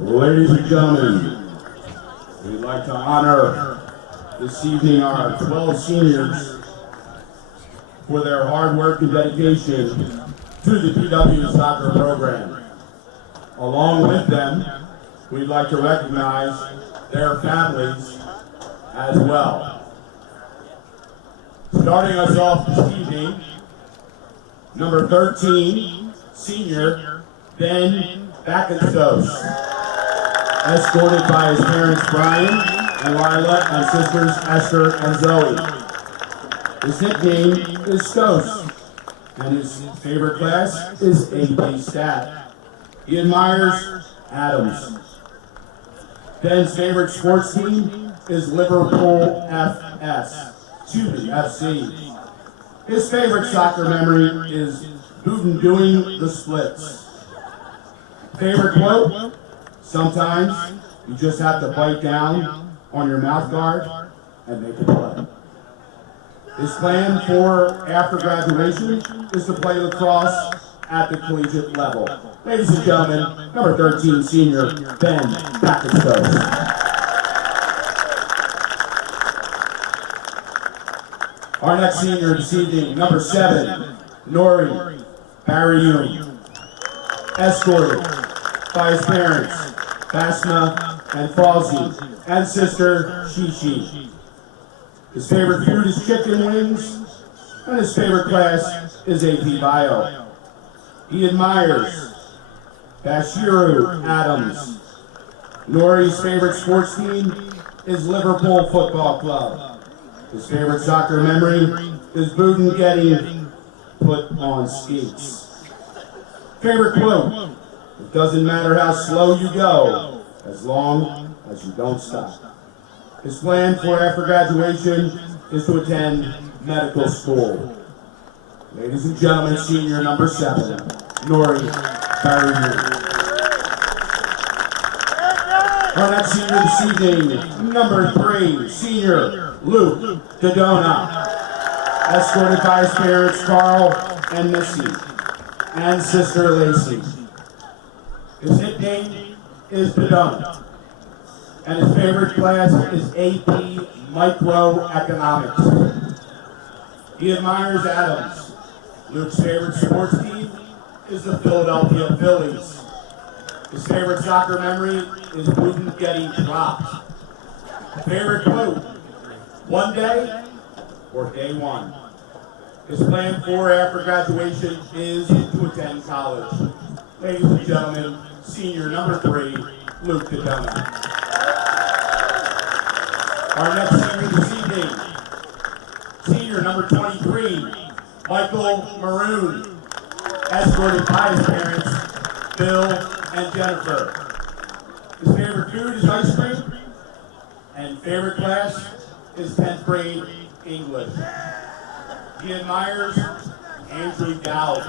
Ladies and gentlemen, we'd like to honor this evening our 12 seniors for their hard work and dedication to the PW soccer program. Along with them, we'd like to recognize their families as well. Starting us off this evening, number 13, senior Ben Backenstos, escorted by his parents Brian and Lila and sisters Esther and Zoe. His nickname is Stos, and his favorite class is AP Stat. He admires Adams. Ben's favorite sports team is Liverpool FC. His favorite soccer memory is Booten doing the splits. Favorite quote? Sometimes you just have to bite down on your mouth guard and make it play. His plan for after graduation is to play lacrosse at the collegiate level. Ladies and gentlemen, number 13 senior Ben Backenstos. Our next senior this evening, number 7, Nori Barryun, escorted by his parents, Basma and Fawzi, and sister Shishi. His favorite food is chicken wings, and his favorite class is AP Bio. He admires Bashiru Adams. Nori's favorite sports team is Liverpool Football Club. His favorite soccer memory is Booten getting put on skates. Favorite quote: it doesn't matter how slow you go, as long as you don't stop. His plan for after graduation is to attend medical school. Ladies and gentlemen, senior number 7, Nori Barryun. Our next senior this evening, number 3, senior Luke Dodona, escorted by his parents Carl and Missy, and sister Lacey. His nickname is Dodona, and his favorite class is AP Microeconomics. He admires Adams. Luke's favorite sports team is the Philadelphia Phillies. His favorite soccer memory is Booten getting dropped. Favorite quote: one day or day one. His plan for after graduation is to attend college. Ladies and gentlemen, senior number 3, Luke Dodona. Our next senior this evening, senior number 23, Michael Maroon, escorted by his parents, Bill and Jennifer. His favorite food is ice cream, and favorite class is 10th grade English. He admires Andrew Dowd.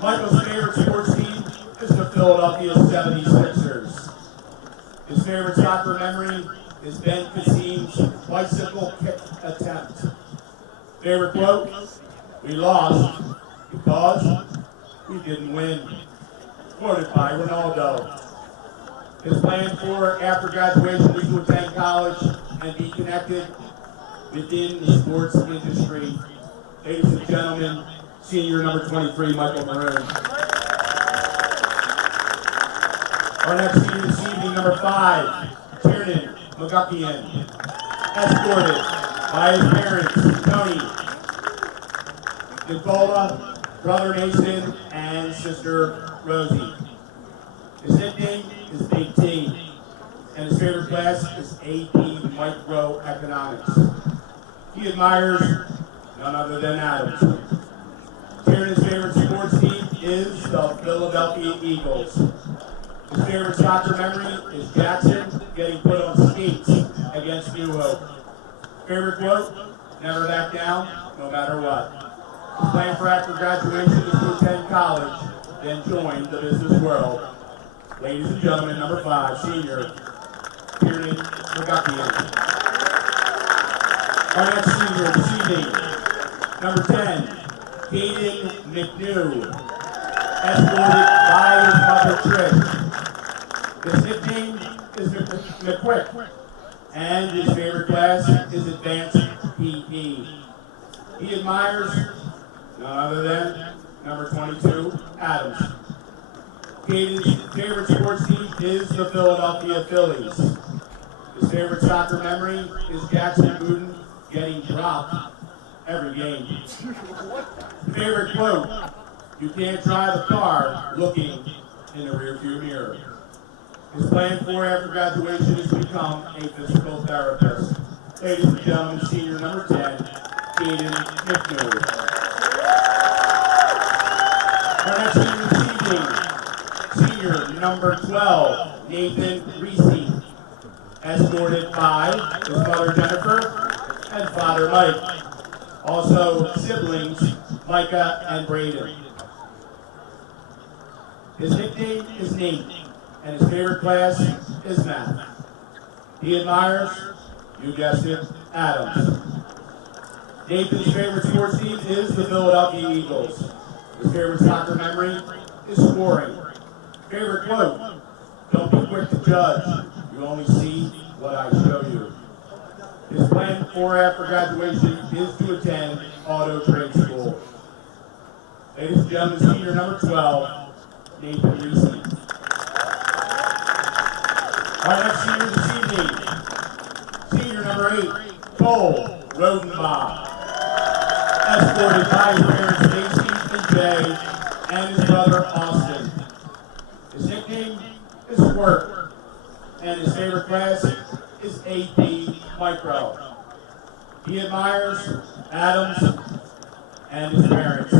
Michael's favorite sports team is the Philadelphia 76ers. His favorite soccer memory is Ben Kasim's bicycle kick attempt. Favorite quote: we lost because we didn't win. Quoted by Ronaldo. His plan for after graduation is to attend college and be connected within the sports industry. Ladies and gentlemen, senior number 23, Michael Maroon. Our next senior this evening, number 5, Tiernan McGuckian, escorted by his parents, Tony, Nicola, brother Mason, and sister Rosie. His nickname is Big T, and his favorite class is AP Microeconomics. He admires none other than Adams. Tiernan's favorite sports team is the Philadelphia Eagles. His favorite soccer memory is Jackson getting put on skates against New Hope. Favorite quote: never back down, no matter what. His plan for after graduation is to attend college, then join the business world. Ladies and gentlemen, number 5, senior Tiernan McGuckian. Our next senior this evening, number 10, Caden McNew, escorted by his mother Trish. His nickname is McQuick, and his favorite class is Advanced PE. He admires none other than number 22, Adams. Caden's favorite sports team is the Philadelphia Phillies. His favorite soccer memory is Jackson Booten getting dropped every game. Favorite quote: "You can't drive a car looking in the rearview mirror." His plan for after graduation is to become a physical therapist. Ladies and gentlemen, senior number 10, Caden McNew. Our next senior this evening, senior number 12, Nathan Reese, escorted by his mother Jennifer and father Mike. Also siblings Micah and Braden. His nickname is Nate, and his favorite class is math. He admires, you guessed it, Adams. Nathan's favorite sports team is the Philadelphia Eagles. His favorite soccer memory is scoring. Favorite quote: "Don't be quick to judge. You only see what I show you." His plan for after graduation is to attend auto trade school. Ladies and gentlemen, senior number 12, Nathan Reese. Our next senior this evening, senior number 8, Cole Rodenbach, escorted by his parents Stacy and Jay and his brother Austin. His nickname is Squirt, and his favorite class is AP Micro. He admires Adams and his parents.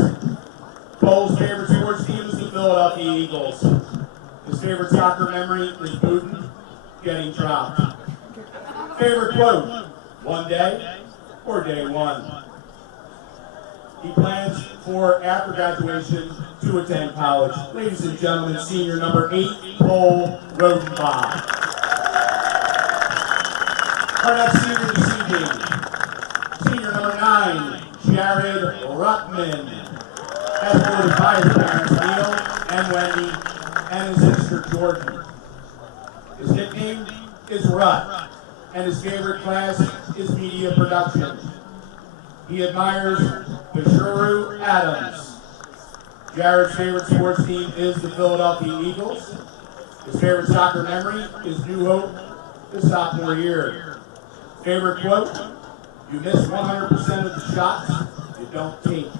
Cole's favorite sports team is the Philadelphia Eagles. His favorite soccer memory is Booten getting dropped. Favorite quote: "One day or day one." He plans for after graduation to attend college. Ladies and gentlemen, senior number 8, Cole Rodenbach. Our next senior this evening, senior number 9, Jared Ruttman, escorted by his parents Neil and Wendy and his sister Jordan. His nickname is Rut, and his favorite class is media production. He admires Bashuru Adams. Jared's favorite sports team is the Philadelphia Eagles. His favorite soccer memory is New Hope, his sophomore year. Favorite quote: "You miss 100% of the shots you don't take."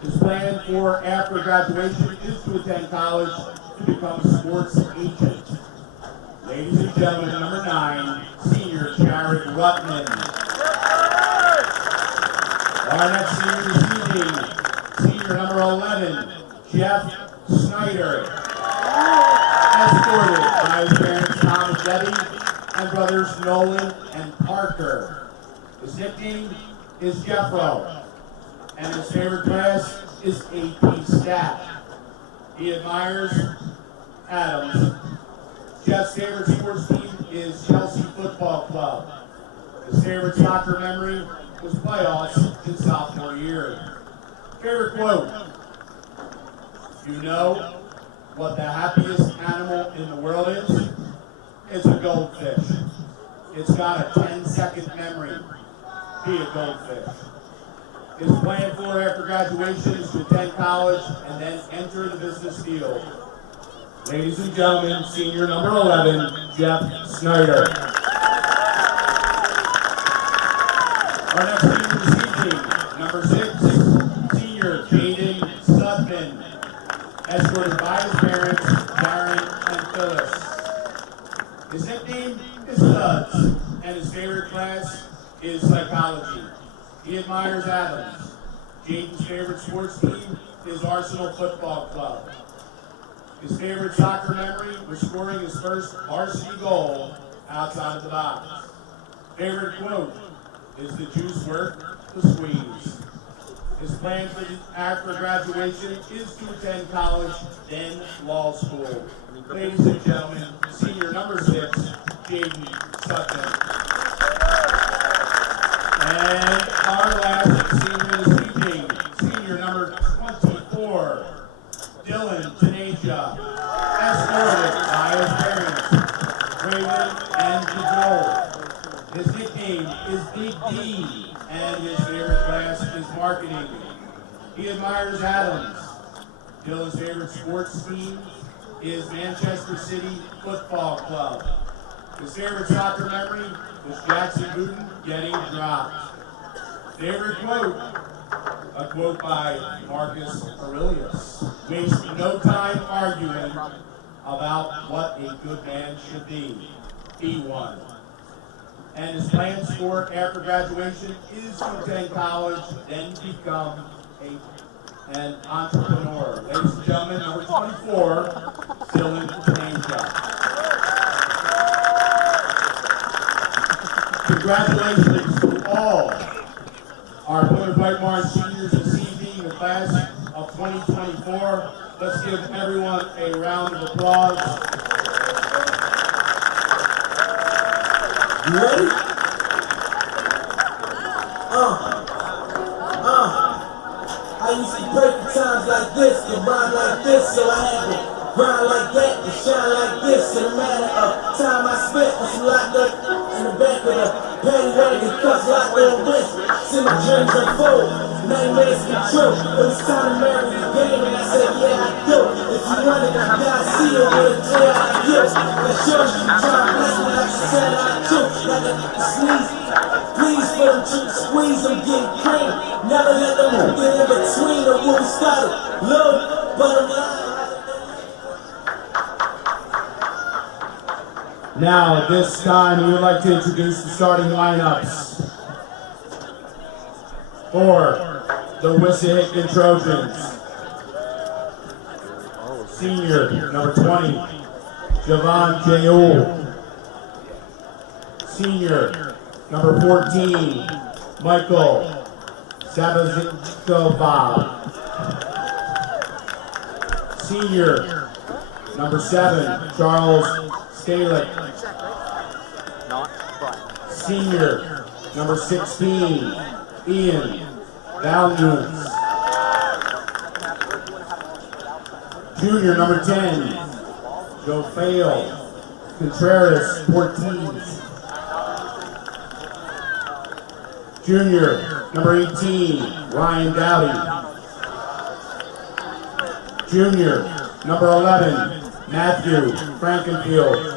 His plan for after graduation is to attend college to become a sports agent. Ladies and gentlemen, number 9, senior Jared Ruttman. Our next senior this evening, senior number 11, Jeff Snyder, escorted by his parents Tom and Debbie and brothers Nolan and Parker. His nickname is Jeffro, and his favorite class is AP Stat. He admires Adams. Jeff's favorite sports team is Chelsea Football Club. His favorite soccer memory was playoffs in sophomore year. Favorite quote: "You know what the happiest animal in the world is? It's a goldfish. It's got a 10-second memory. Be a goldfish." His plan for after graduation is to attend college and then enter the business field. Ladies and gentlemen, senior number 11, Jeff Snyder. Our next senior this evening, number 6, senior Caden Sudman, escorted by his parents, Darren and Phyllis. His nickname is Suds, and his favorite class is psychology. He admires Adams. Jaden's favorite sports team is Arsenal Football Club. His favorite soccer memory was scoring his first varsity goal outside of the box. Favorite quote: "Is the juice worth the squeeze?" His plan for after graduation is to attend college, then law school. Ladies and gentlemen, senior number 6, Jaden Sutton. And our last senior this evening, senior number 24, Dylan Taneja, escorted by his parents. is Big D, and his favorite class is marketing. He admires atoms. Dylan's favorite sports team is Manchester City Football Club. His favorite soccer memory is Jackson Booten getting dropped. Favorite quote, a quote by Marcus Aurelius. Waste no time arguing about what a good man should be. Be one. And his plans for after graduation is to attend college, then become an entrepreneur. Ladies and gentlemen, number 24, Dylan Tanka. Congratulations to all our Plymouth Whitemarsh seniors and CITV in the class of 2024. Let's give everyone a round of applause. You ready? I used to pray for times like this, to rhyme like this, so I had to grind like that, to shine like this. In a matter of time I spent, was locked up in the back of the paddy wagon, cuffs locked on wrist. See my dreams unfold, nightmares come true. It was time to marry the game, and I said, yeah, I do. If you want it, I gotta see it with a clear eye view. That shows you try to bless me like she said I do. Like a sneeze, please for them to squeeze, I'm getting cream. Never let them get in between of what we started. Look, but Now, at this time, we would like to introduce the starting lineups for the Wissahickon Trojans. Senior, number 20, Javon Jayul. Senior, number 14, Michael Sabazikova. Senior, number 7, Charles Stalick. Senior, number 16, Ian Valnunes. Junior, number 10, Jofael Contreras Ortiz. Junior, number 18, Ryan Dowdy. Junior, number 11, Matthew Frankenfield.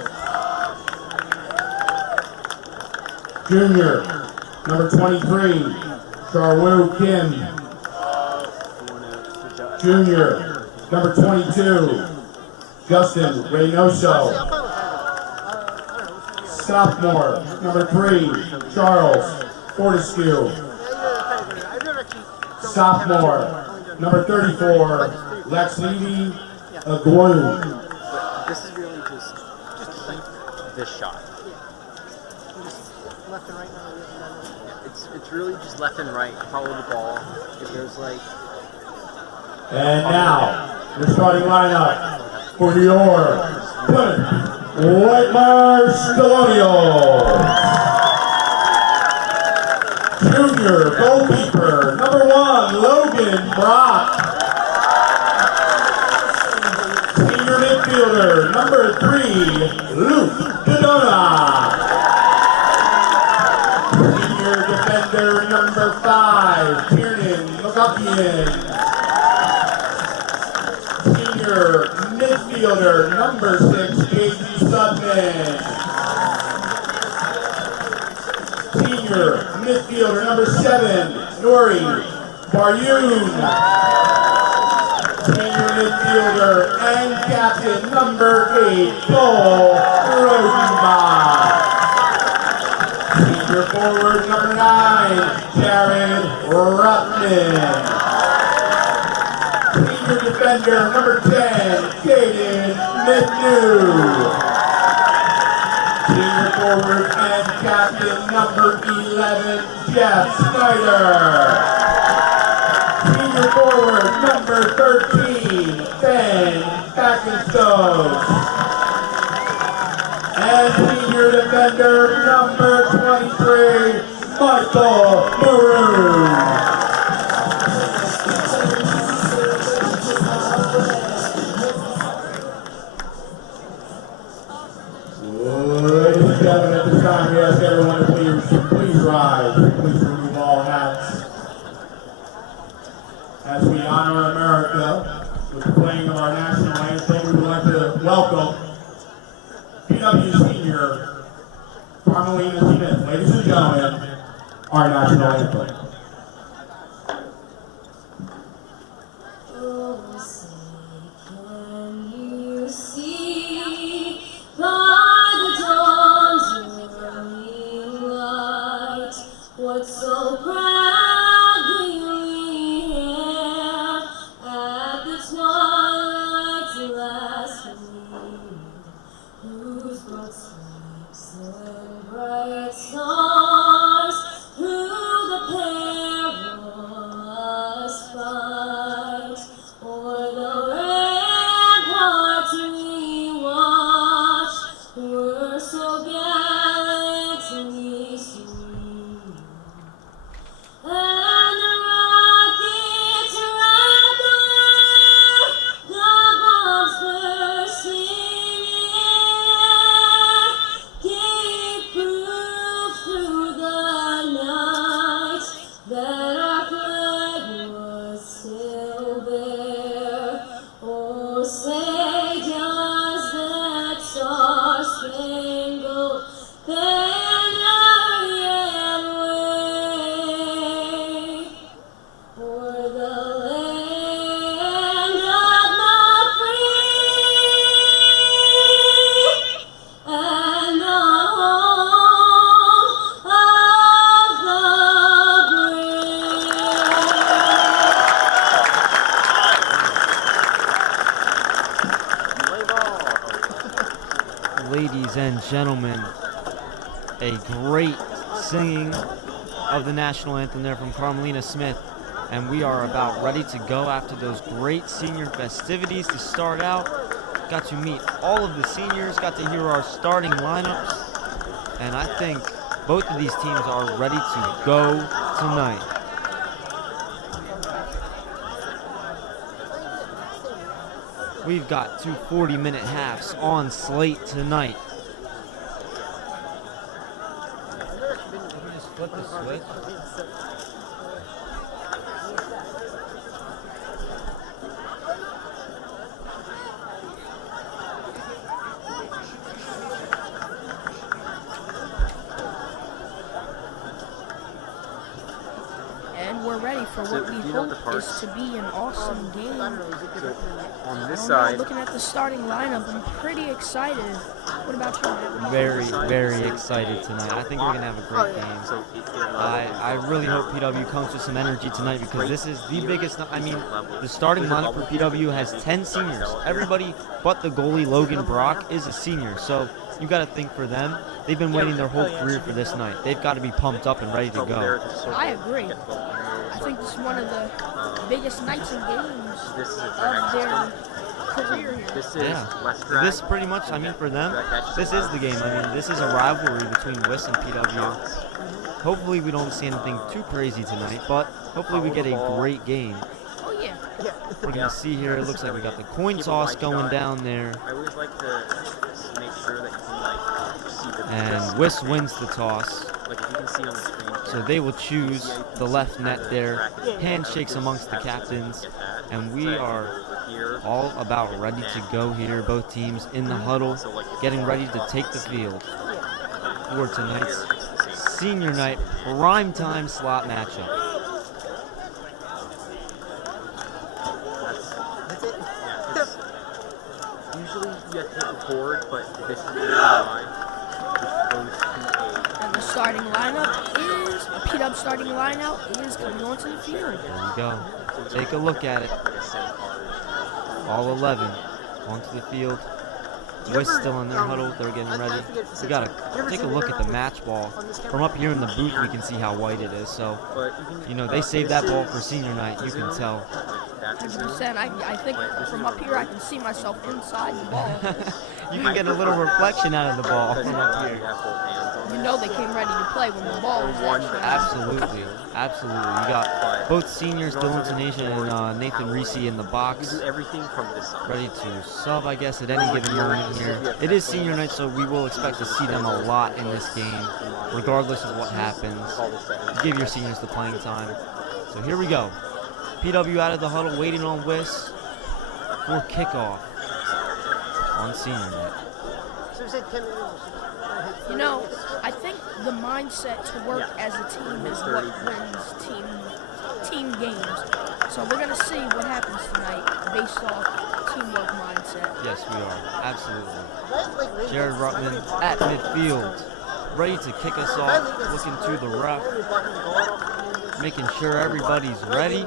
Junior, number 23, Charwoo Kim. Junior, number 22, Justin Reynoso. Sophomore, number 3, Charles Fortescue. Sophomore, number 34, Lex Levy Aguirre. This is really just like this shot. Left and right now. It's really just left and right. Follow the ball. If there's like. And now, the starting lineup for your Plymouth Whitemarsh Colonials. Junior goalkeeper, number 1, Logan Brock. Senior midfielder, number 3, Luke Dodona. Senior defender, number 5, Tiernan McGuckian. Senior midfielder, number 6, J.D. Sudman. Senior midfielder, number 7, Nori Baryoun. Senior midfielder and captain, number 8, Cole Rosenbach. Senior forward, number 9, Jared Ruttman. Senior defender, number 10, Caden McNew. Senior forward and captain, number 11, Jeff Snyder. Senior forward, number 13, Ben Packenstone. And senior defender, number 23, Michael Maroon. Ladies and gentlemen, at this time we ask everyone to please rise. As we honor America with the playing of our national anthem, we would like to welcome PW Senior Carmelina Smith. Ladies and gentlemen, our national anthem. Oh, say, can you see by the dawn's early light what so proudly we hailed at the twilight's last gleam, whose broad stripes and bright stars through the perilous fight o'er the ramparts we watched were so gallantly seen. And the rockets wrapped the air, the bombs bursting in air, gave proof through the night that our flag was still there. Oh, say does that star-spangled banner yet wave o'er the land of the free and the home of the brave? Ladies and gentlemen, a great singing of the national anthem there from Carmelina Smith. And we are about ready to go after those great senior festivities to start out. Got to meet all of the seniors, got to hear our starting lineups. And I think both of these teams are ready to go tonight. We've got two 40-minute halves on slate tonight. Flip the switch. And we're ready for what we hope is to be an awesome game. On this I don't know, side, looking at the starting lineup, I'm pretty excited. What about you, Matt? Very, very excited tonight. I think we're going to have a great game. so I really hope PW comes with some energy tonight because this is the biggest. I mean, the starting lineup for PW has 10 seniors. Everybody but the goalie, Logan Brock, is a senior. So you got to think for them. They've been waiting their whole career for this night. They've got to be pumped up and ready to go. I agree. I think this is one of the biggest nights and games of their career here. This is less So drag. this pretty much, I mean, for them, this is the game. I mean, this is a rivalry between Wiss and PW. Hopefully we don't see anything too crazy tonight, but hopefully we get a great game. Oh, yeah. We're going to see here, it looks like we got the coin toss going down there. I always like to make sure that you can like see the And Wiss wins the toss. like if you can see on the screen. So they will choose the left net there. Handshakes amongst the captains. And we are all about ready to go here. Both teams in the huddle, getting ready to take the field for tonight's senior night primetime slot matchup. Usually you have to hit record, but this is the line, which goes to And the starting lineup is, a P-Dub starting lineup is coming onto the field. There we go. Take a look at it. All 11 onto the field. Wiss still in their huddle. They're getting ready. We gotta take a look at the match ball. From up here in the booth, we can see how white it is. So, you know, they saved that ball for senior night. You can tell. 100%. I think from up here I can see myself inside the ball. You can get a little reflection out of the ball from up here. You know they came ready to play when the ball was actually Absolutely, absolutely. You got both seniors, Dylan Tanation and Nathan Reese in the box, everything from this side. ready to sub, I guess, at any given moment here. It is senior night, so we will expect to see them a lot in this game, regardless of what happens. Give your seniors the playing time. So here we go. PW out of the huddle, waiting on Wiss for kickoff on senior night. You know, I think the mindset to work as a team is what wins team games. So we're going to see what happens tonight based off teamwork mindset. Yes, we are. Absolutely. Jared Ruttman at midfield, ready to kick us off, looking to the ref, making sure everybody's ready.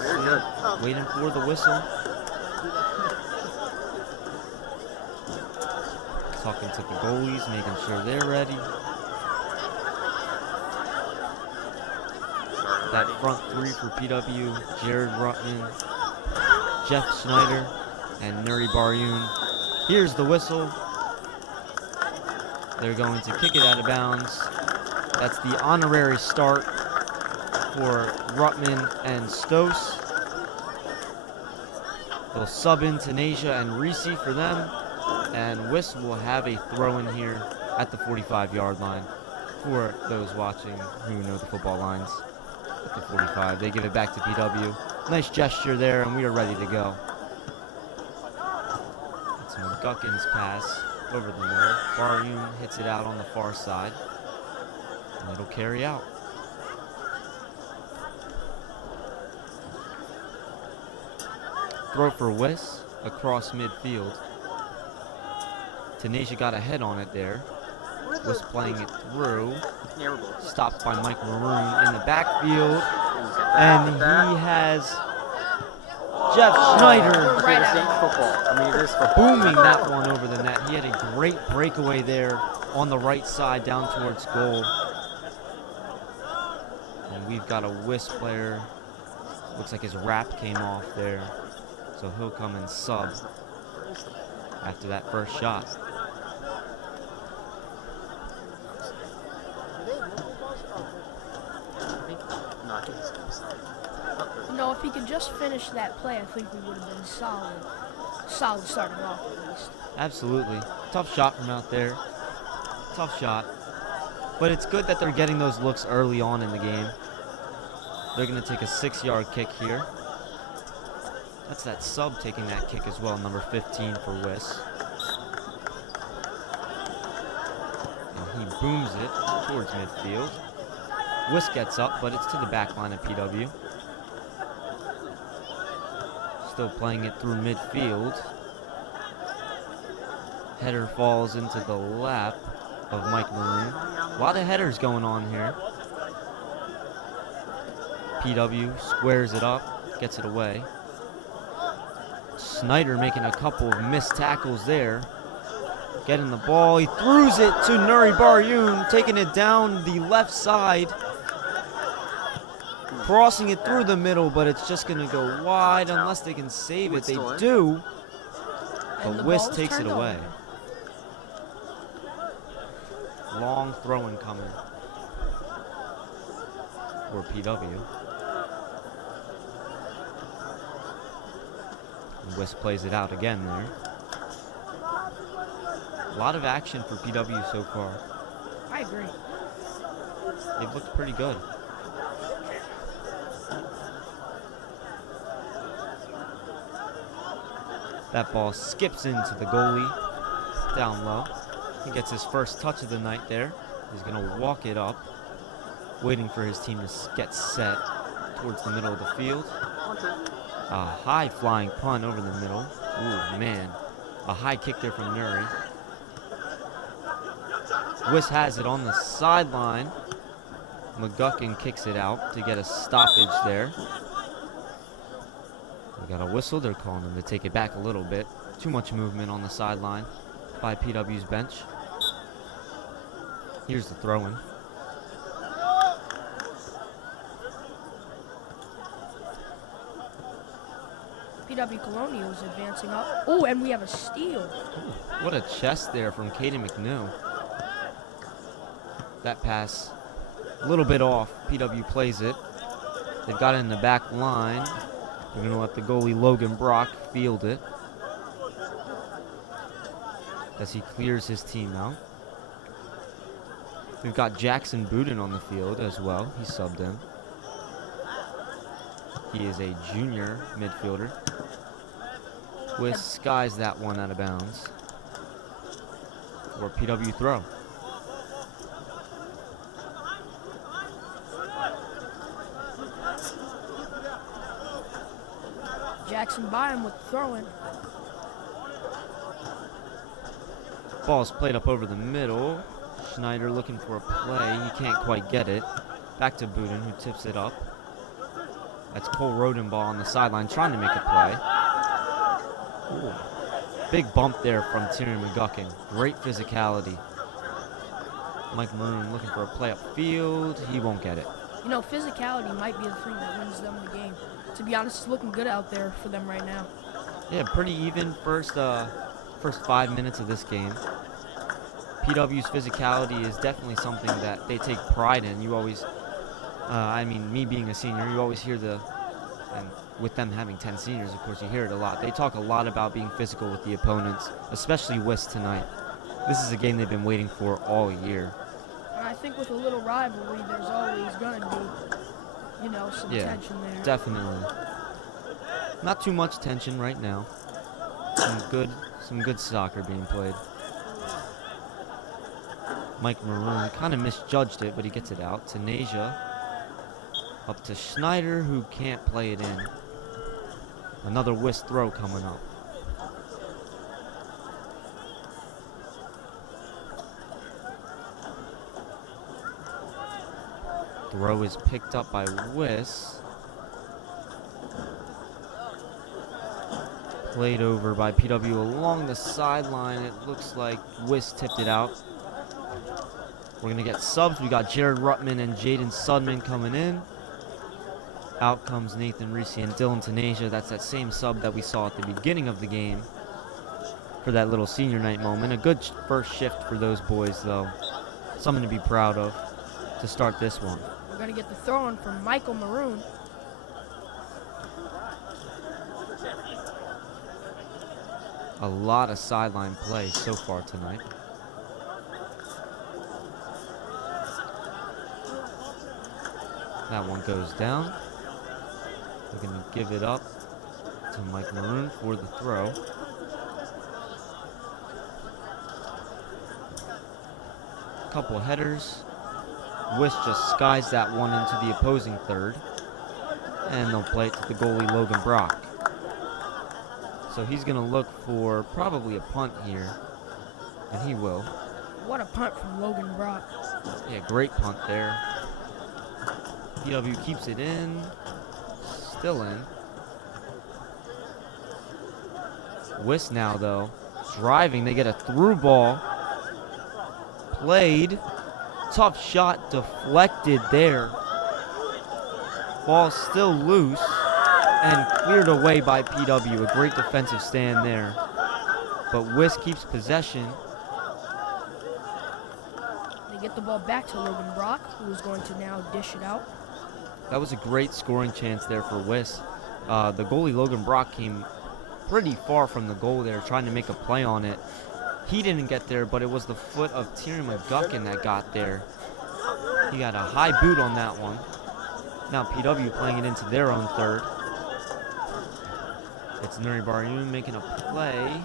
Very good. Waiting for the whistle. Talking to the goalies, making sure they're ready. That front three for PW, Jared Ruttman, Jeff Schneider, and Nuri Baryoun. Here's the whistle. They're going to kick it out of bounds. That's the honorary start for Ruttman and Stos. They'll sub in Tanasia and Reese for them. And Wiss will have a throw in here at the 45-yard line for those watching who know the football lines. At the 45, they give it back to PW. Nice gesture there, and we are ready to go. It's McGuckin's pass over the middle. Baryoun hits it out on the far side, and it'll carry out. Throw for Wiss across midfield. Tanasia got a head on it there. Was playing it through. Stopped by Mike Maroon in the backfield. And he has Jeff Schneider booming that one over the net. He had a great breakaway there on the right side down towards goal. And we've got a Wiss player. Looks like his wrap came off there. So he'll come and sub after that first shot. No, if he could just finish that play, I think we would have been solid starting off at least. Absolutely. Tough shot from out there. Tough shot. But it's good that they're getting those looks early on in the game. They're going to take a 6-yard kick here. That's that sub taking that kick as well, number 15 for Wiss. And he booms it towards midfield. Wiss gets up, but it's to the back line of PW. Still playing it through midfield. Header falls into the lap of Mike Maroon. A lot of headers going on here. PW squares it up, gets it away. Snyder making a couple of missed tackles there. Getting the ball, he throws it to Nuri Baryoun, taking it down the left side. Crossing it through the middle, but it's just going to go wide unless they can save it. They do, but Wiss takes it away. Long throwing coming for PW. And Wiss plays it out again there. A lot of action for PW so far. I agree. They've looked pretty good. That ball skips into the goalie down low. He gets his first touch of the night there. He's going to walk it up, waiting for his team to get set towards the middle of the field. A high flying punt over the middle. Ooh, man. A high kick there from Nuri. Wiss has it on the sideline. McGuckin kicks it out to get a stoppage there. We got a whistle. They're calling them to take it back a little bit. Too much movement on the sideline by PW's bench. Here's the throw-in. PW Colonials advancing up. Oh, and we have a steal. What a chest there from Caden McNew. That pass a little bit off. PW plays it. They've got it in the back line. They're going to let the goalie Logan Brock field it as he clears his team out. We've got Jackson Buden on the field as well. He subbed in. He is a junior midfielder. Wiss skies that one out of bounds for PW throw. Jackson by him with the throw-in. Ball's played up over the middle. Schneider looking for a play. He can't quite get it. Back to Buden, who tips it up. That's Cole Rodenbaugh on the sideline trying to make a play. Ooh. Big bump there from Tyrion McGuckin. Great physicality. Mike Maroon looking for a play upfield. He won't get it. You know, physicality might be the thing that wins them the game. To be honest, it's looking good out there for them right now. Yeah, pretty even first 5 minutes of this game. PW's physicality is definitely something that they take pride in. You always, I mean, me being a senior, you always hear and with them having 10 seniors, of course, you hear it a lot. They talk a lot about being physical with the opponents, especially Wiss tonight. This is a game they've been waiting for all year. And I think with a little rivalry, there's always going to be, you know, some tension there. Definitely. Not too much tension right now. Some good soccer being played. Mike Maroon kind of misjudged it, but he gets it out. Tanasia up to Schneider, who can't play it in. Another Wiss throw coming up. Throw is picked up by Wiss. Played over by PW along the sideline. It looks like Wiss tipped it out. We're going to get subs. We got Jared Ruttman and Jaden Sudman coming in. Out comes Nathan Reese and Dylan Tanasia. That's that same sub that we saw at the beginning of the game for that little senior night moment. A good first shift for those boys, though. Something to be proud of to start this one. We're going to get the throw-in from Michael Maroon. A lot of sideline play so far tonight. That one goes down. We're going to give it up to Mike Maroon for the throw. Couple headers. Wiss just skies that one into the opposing third. And they'll play it to the goalie, Logan Brock. So he's going to look for probably a punt here. And he will. What a punt from Logan Brock. Yeah, great punt there. PW keeps it in. Still in. Wiss now, though, driving. They get a through ball. Played. Tough shot deflected there. Ball still loose and cleared away by PW. A great defensive stand there. But Wiss keeps possession. They get the ball back to Logan Brock, who is going to now dish it out. That was a great scoring chance there for Wiss. The goalie, Logan Brock, came pretty far from the goal there, trying to make a play on it. He didn't get there, but it was the foot of Tyrion McGuckin that got there. He got a high boot on that one. Now PW playing it into their own third. It's Nuri Baryoun making a play.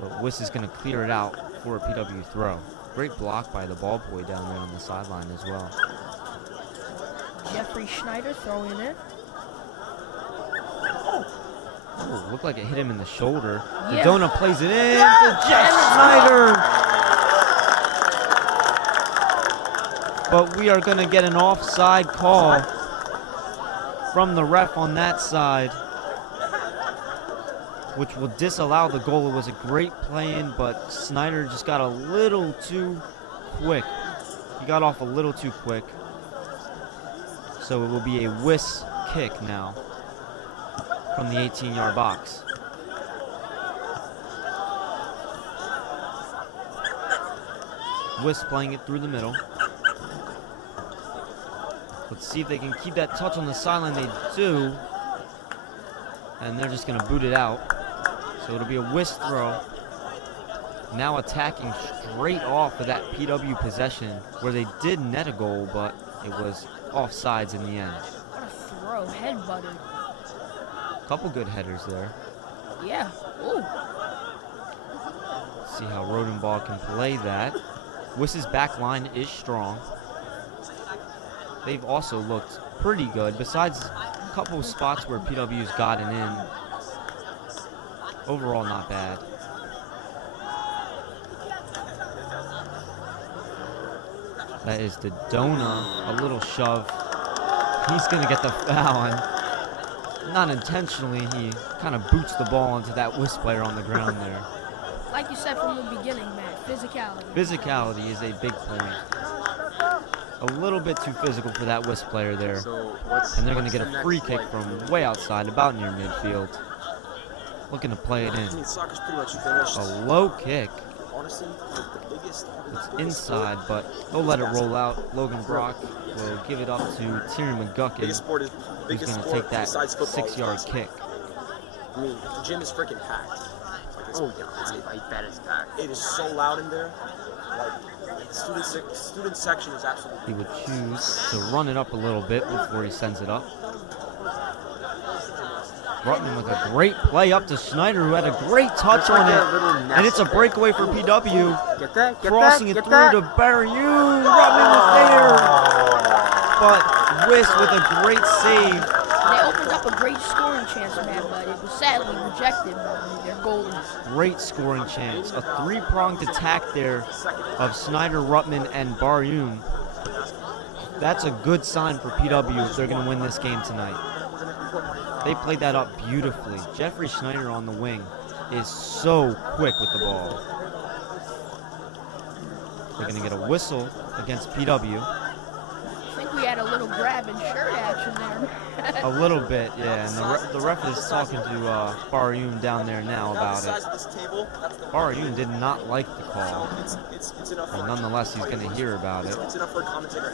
But Wiss is going to clear it out for a PW throw. Great block by the ball boy down there on the sideline as well. Jeffrey Schneider throwing it. Oh, looked like it hit him in the shoulder. Yeah. Dodona plays it in to Jeff Schneider. But we are going to get an offside call from the ref on that side, which will disallow the goal. It was a great play in, but Snyder just got a little too quick. He got off a little too quick. So it will be a Wiss kick now from the 18-yard box. Wiss playing it through the middle. Let's see if they can keep that touch on the sideline. They do. And they're just going to boot it out. So it'll be a Wiss throw. now attacking straight off of that PW possession where they did net a goal, but it was offsides in the end. What a throw. Head-butted. Couple good headers there. Yeah. Ooh. See how Rodenball can play that. Wiss's back line is strong. They've also looked pretty good, besides a couple of spots where PW's gotten in. Overall, not bad. That is the Dona, a little shove. He's gonna get the foul, and not intentionally, he kind of boots the ball into that Wiss player on the ground there. Like you said from the beginning, Matt, physicality. Physicality is a big point. A little bit too physical for that Wiss player there. So And they're going to get a free kick from way outside, about near midfield. Looking to play it in. I mean, soccer's pretty much finished. A low kick. Honestly, the biggest. It's inside, but they'll let it roll out. Logan Brock will give it up to Tyrion McGuckin, Biggest sport is who's biggest going to sport take that besides football. 6-yard kick. I mean, the gym is freaking packed. Like it's, Oh, yeah. I bet it's packed. it is so loud in there. Like the student section is absolutely. He would choose to run it up a little bit before he sends it up. Rutman with a great play up to Schneider, who had a great touch on it. And it's a breakaway for PW. Get that? Get Crossing that? it Get through that? to Barryoon. Rutman was there. But Wiss with a great save. They opened up a great scoring chance, man, but it was sadly rejected by their goalies. Great scoring chance. A three-pronged attack there of Snyder, Rutman, and Baryoon. That's a good sign for PW if they're going to win this game tonight. They played that up beautifully. Jeffrey Schneider on the wing is so quick with the ball. They're going to get a whistle against PW. I think we had a little grab and shirt action there. A little bit, yeah. And the ref is talking to Baryoon down there now about it. Baryoon did not like the call. But nonetheless, he's going to hear about it. It's enough for a commentator.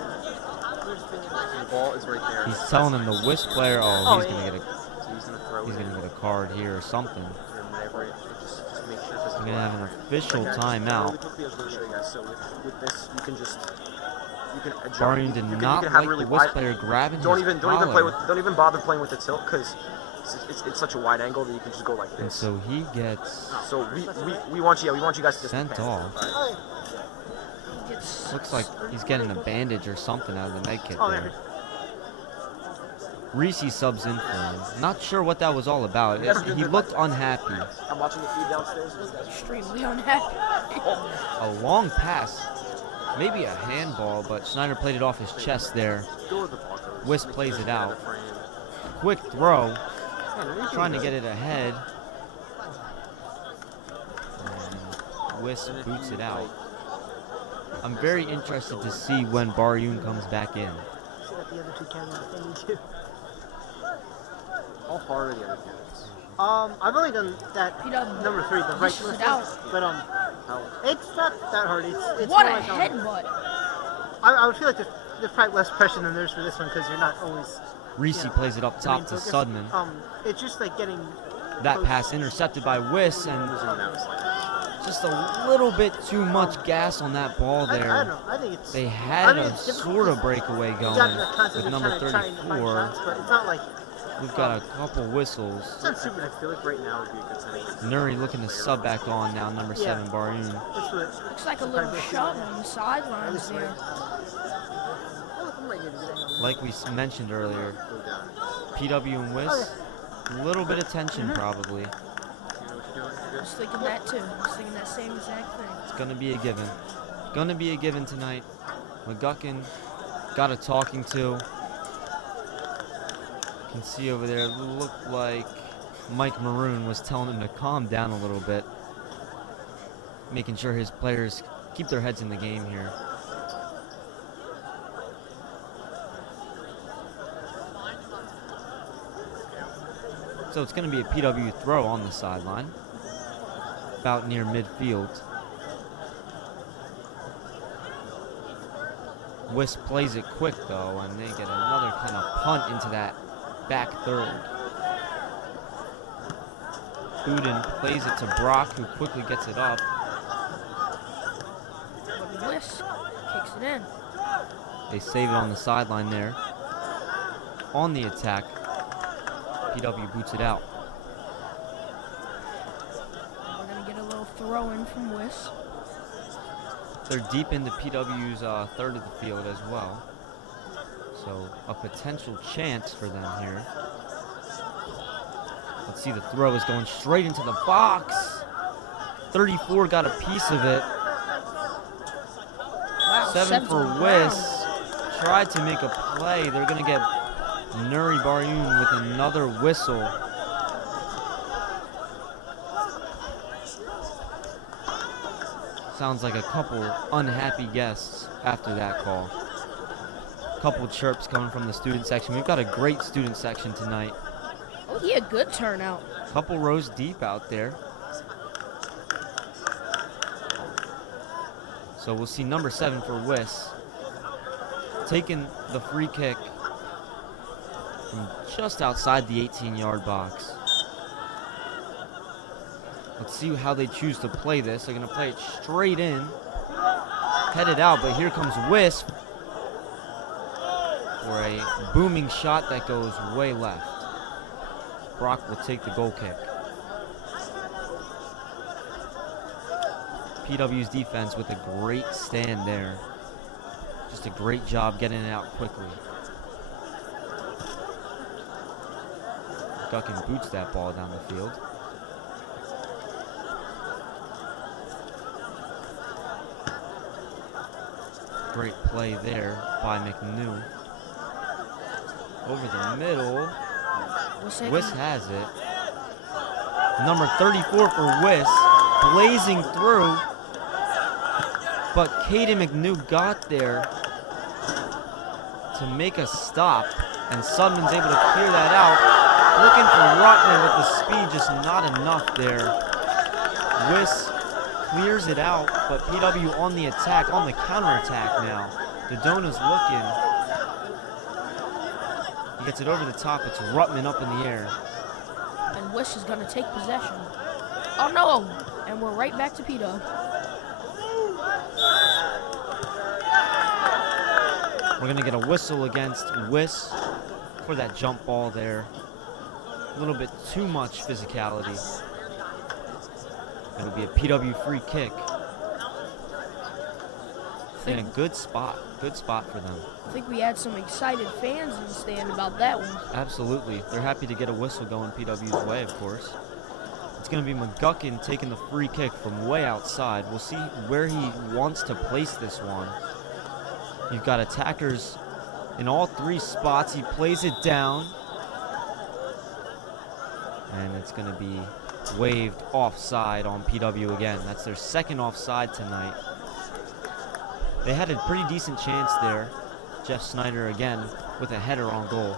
The ball is right there. He's telling him the Wiss player, oh, he's going to get a So he's gonna throw He's it going to get a card here or something. or whatever. Just make sure it doesn't We're going to have an official Really timeout. quickly, I was going to show you guys. So with this, you can just adjust. Baryon did not have like really the Wiss wide- player grabbing Don't his even collar. don't even bother playing with the tilt because it's such a wide angle that you can just go like And this. so he gets So we want you guys to just sent defend, off. right? He gets Looks like he's getting a bandage or something out of the med kit Oh, there. Reese subs in for him. Not sure what that was all about. He looked unhappy. I'm watching the feed downstairs. extremely unhappy. A long pass. Maybe a handball, but Schneider played it off his chest there. go with the ball, coach. Wiss Make plays sure it it's out. out of frame. Quick throw. Yeah, no, you're Trying to doing get it ahead. And Wiss And if boots you, it out. like, I'm very interested to see when Baryoon comes back in. How hard are the other candidates? I've only done that PW. number 3, the right Pushes it list, out. but How? it's not that hard. It's What more a like, headbutt. I would feel like there's probably less pressure than there's for this one because you're not always. Reese Yeah. plays it up the main top to focus. Sudman. It's just like getting. That close. pass intercepted by Wiss, and Who's in that slide? just a little bit too much gas on that ball I don't there. know. I think it's. They I had mean, a it's difficult sort of because breakaway you going got the concept with of number trying to find 34. shots, but it's not like. We've got a couple whistles. It's not super. I feel like right now would be a good time. Nuri looking to sub back on now, number 7, Baryoon. It's what. Looks like a little shove on the sidelines there. Like we mentioned earlier, Go down. PW and Wiss, a little bit of tension probably. You know what you're doing? I You're was thinking that too. I was thinking that same exact thing. It's gonna be a given. Gonna be a given tonight. McGuckin got a talking to. Can see over there, looked like Mike Maroon was telling him to calm down a little bit. Making sure his players keep their heads in the game here. So it's going to be a PW throw on the sideline, about near midfield. Wiss plays it quick though, and they get another kind of punt into that back third. Uden plays it to Brock, who quickly gets it up. it in. They save it on the sideline there. On the attack, PW boots it out. We're going to get a little throw in from Wiss. They're deep into PW's third of the field as well. So a potential chance for them here. Let's see, the throw is going straight into the box. 34 got a piece of it. Wow, 7 for the Wiss. ground. Tried to make a play. They're going to get Nuri Baryoun with another whistle. Sounds like a couple unhappy guests after that call. Couple chirps coming from the student section. We've got a great student section tonight. Oh, yeah, good turnout. Couple rows deep out there. So we'll see number 7 for Wiss taking the free kick from just outside the 18-yard box. Let's see how they choose to play this. They're going to play it straight in, headed out, but here comes Wiss for a booming shot that goes way left. Brock will take the goal kick. PW's defense with a great stand there. Just a great job getting it out quickly. Guckin boots that ball down the field. Great play there by McNew. Over the middle. Wiss has it. Number 34 for Wiss, blazing through. But Caden McNew got there to make a stop, and Sudman's able to clear that out. Looking for Rutman, but the speed just not enough there. Wiss clears it out, but PW on the attack, on the counterattack now. Dodona's looking. He gets it over the top. It's Rutman up in the air. And Wiss is going to take possession. Oh, no. And we're right back to PW. We're going to get a whistle against Wiss for that jump ball there. A little bit too much physicality. It'll be a PW free kick. In a good spot for them. I think we had some excited fans in the stand about that one. Absolutely. They're happy to get a whistle going PW's way, of course. It's going to be McGuckin taking the free kick from way outside. We'll see where he wants to place this one. You've got attackers in all 3 spots. He plays it down. And it's going to be waved offside on PW again. That's their second offside tonight. They had a pretty decent chance there. Jeff Snyder again with a header on goal.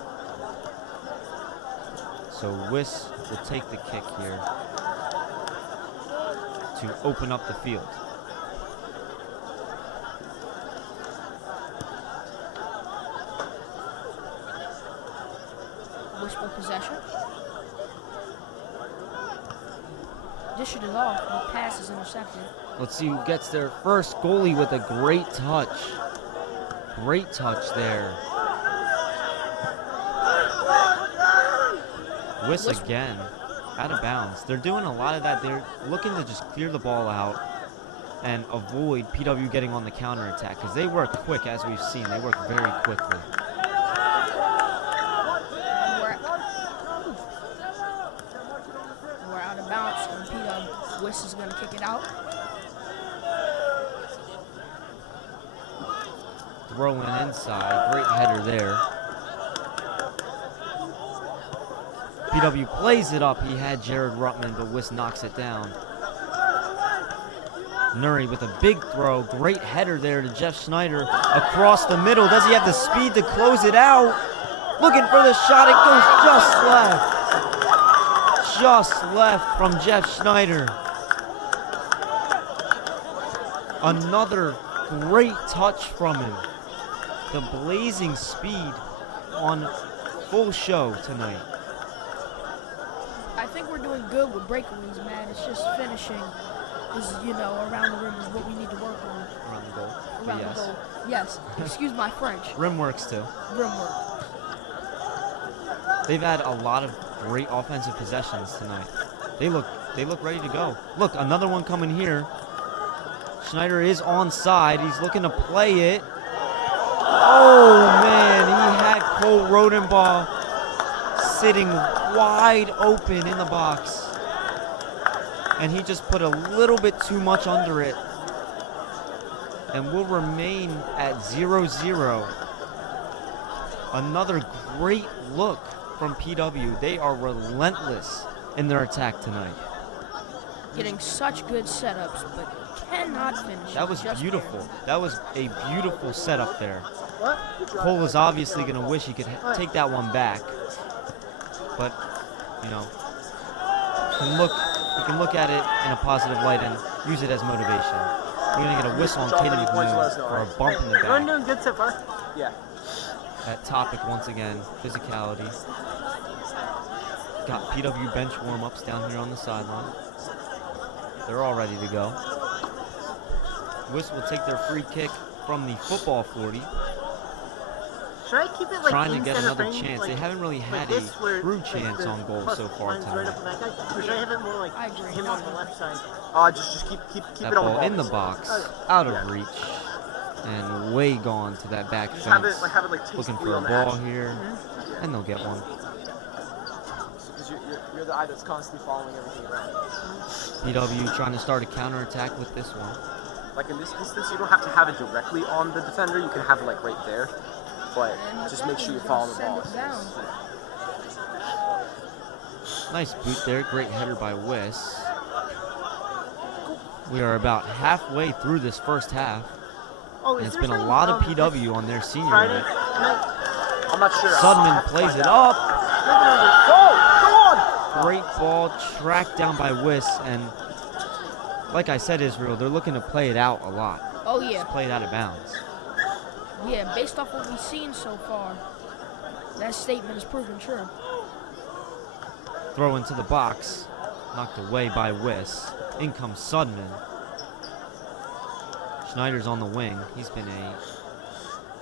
So Wiss will take the kick here to open up the field. Wiss with possession. Dish it off, the pass is intercepted. Let's see who gets their first. Goalie with a great touch. Great touch there. Wiss again, out of bounds. They're doing a lot of that. They're looking to just clear the ball out and avoid PW getting on the counterattack because they work quick, as we've seen. They work very quickly. We're out of bounds, and PW Wiss is going to kick it out. Throwing inside, great header there. PW plays it up. He had Jared Rutman, but Wiss knocks it down. Nuri with a big throw, great header there to Jeff Snyder across the middle. Does he have the speed to close it out? Looking for the shot, it goes just left. Just left from Jeff Snyder. Another great touch from him. The blazing speed on full show tonight. I think we're doing good with breakaways, man. It's just finishing is, around the rim is what we need to work on. Around the goal. Around Yes. the goal. Yes. Excuse my French. Rim works too. Rim work. They've had a lot of great offensive possessions tonight. They look ready to go. Look, another one coming here. Schneider is onside. He's looking to play it. Oh man, he had Cole Rodenbaugh sitting wide open in the box. And he just put a little bit too much under it. And will remain at 0-0. Another great look from PW. They are relentless in their attack tonight. Getting such good setups, but cannot finish. That was just beautiful. barely. That was a beautiful setup there. Cole is obviously going to wish he could take that one back. But, you know, you can look at it in a positive light and use it as motivation. We're going to get a whistle on Katie McMillan for a bump in the Everyone back. doing good so far? Yeah. That topic once again, physicality. Got PW bench warm-ups down here on the sideline. They're all ready to go. Whistle will take their free kick from the football 40. Should I keep it like Trying to in get center another frame, chance. like, they haven't really like had this, a where, true like, chance the on goal plus so far line's right tonight. up the back guy? Or should I have it more like I agree. him on the left side? Just keep That it on the ball ball. in the box, out of reach, and way gone to that back Just fence. have it like Looking tastefully for a on the ball action. here, and they'll get one. Because you're the eye that's constantly following everything around. PW trying to start a counterattack with this one. Like in this instance, you don't have to have it directly on the defender. You can have it like right there, but And just make sure you're defender's following the gonna ball. send it down. Nice boot there, great header by Wiss. We are about halfway through this first half, Oh, and is it's there been a some, lot of PW on their senior Friday night. night? I'm not sure. Sudman plays it up. Go on! Great ball tracked down by Wiss, and like I said, Israel, they're looking to play it out a lot. Oh yeah, Play it out of bounds. yeah. Based off what we've seen so far, that statement is proven true. Throw into the box, knocked away by Wiss. In comes Sudman. Schneider's on the wing. He's been a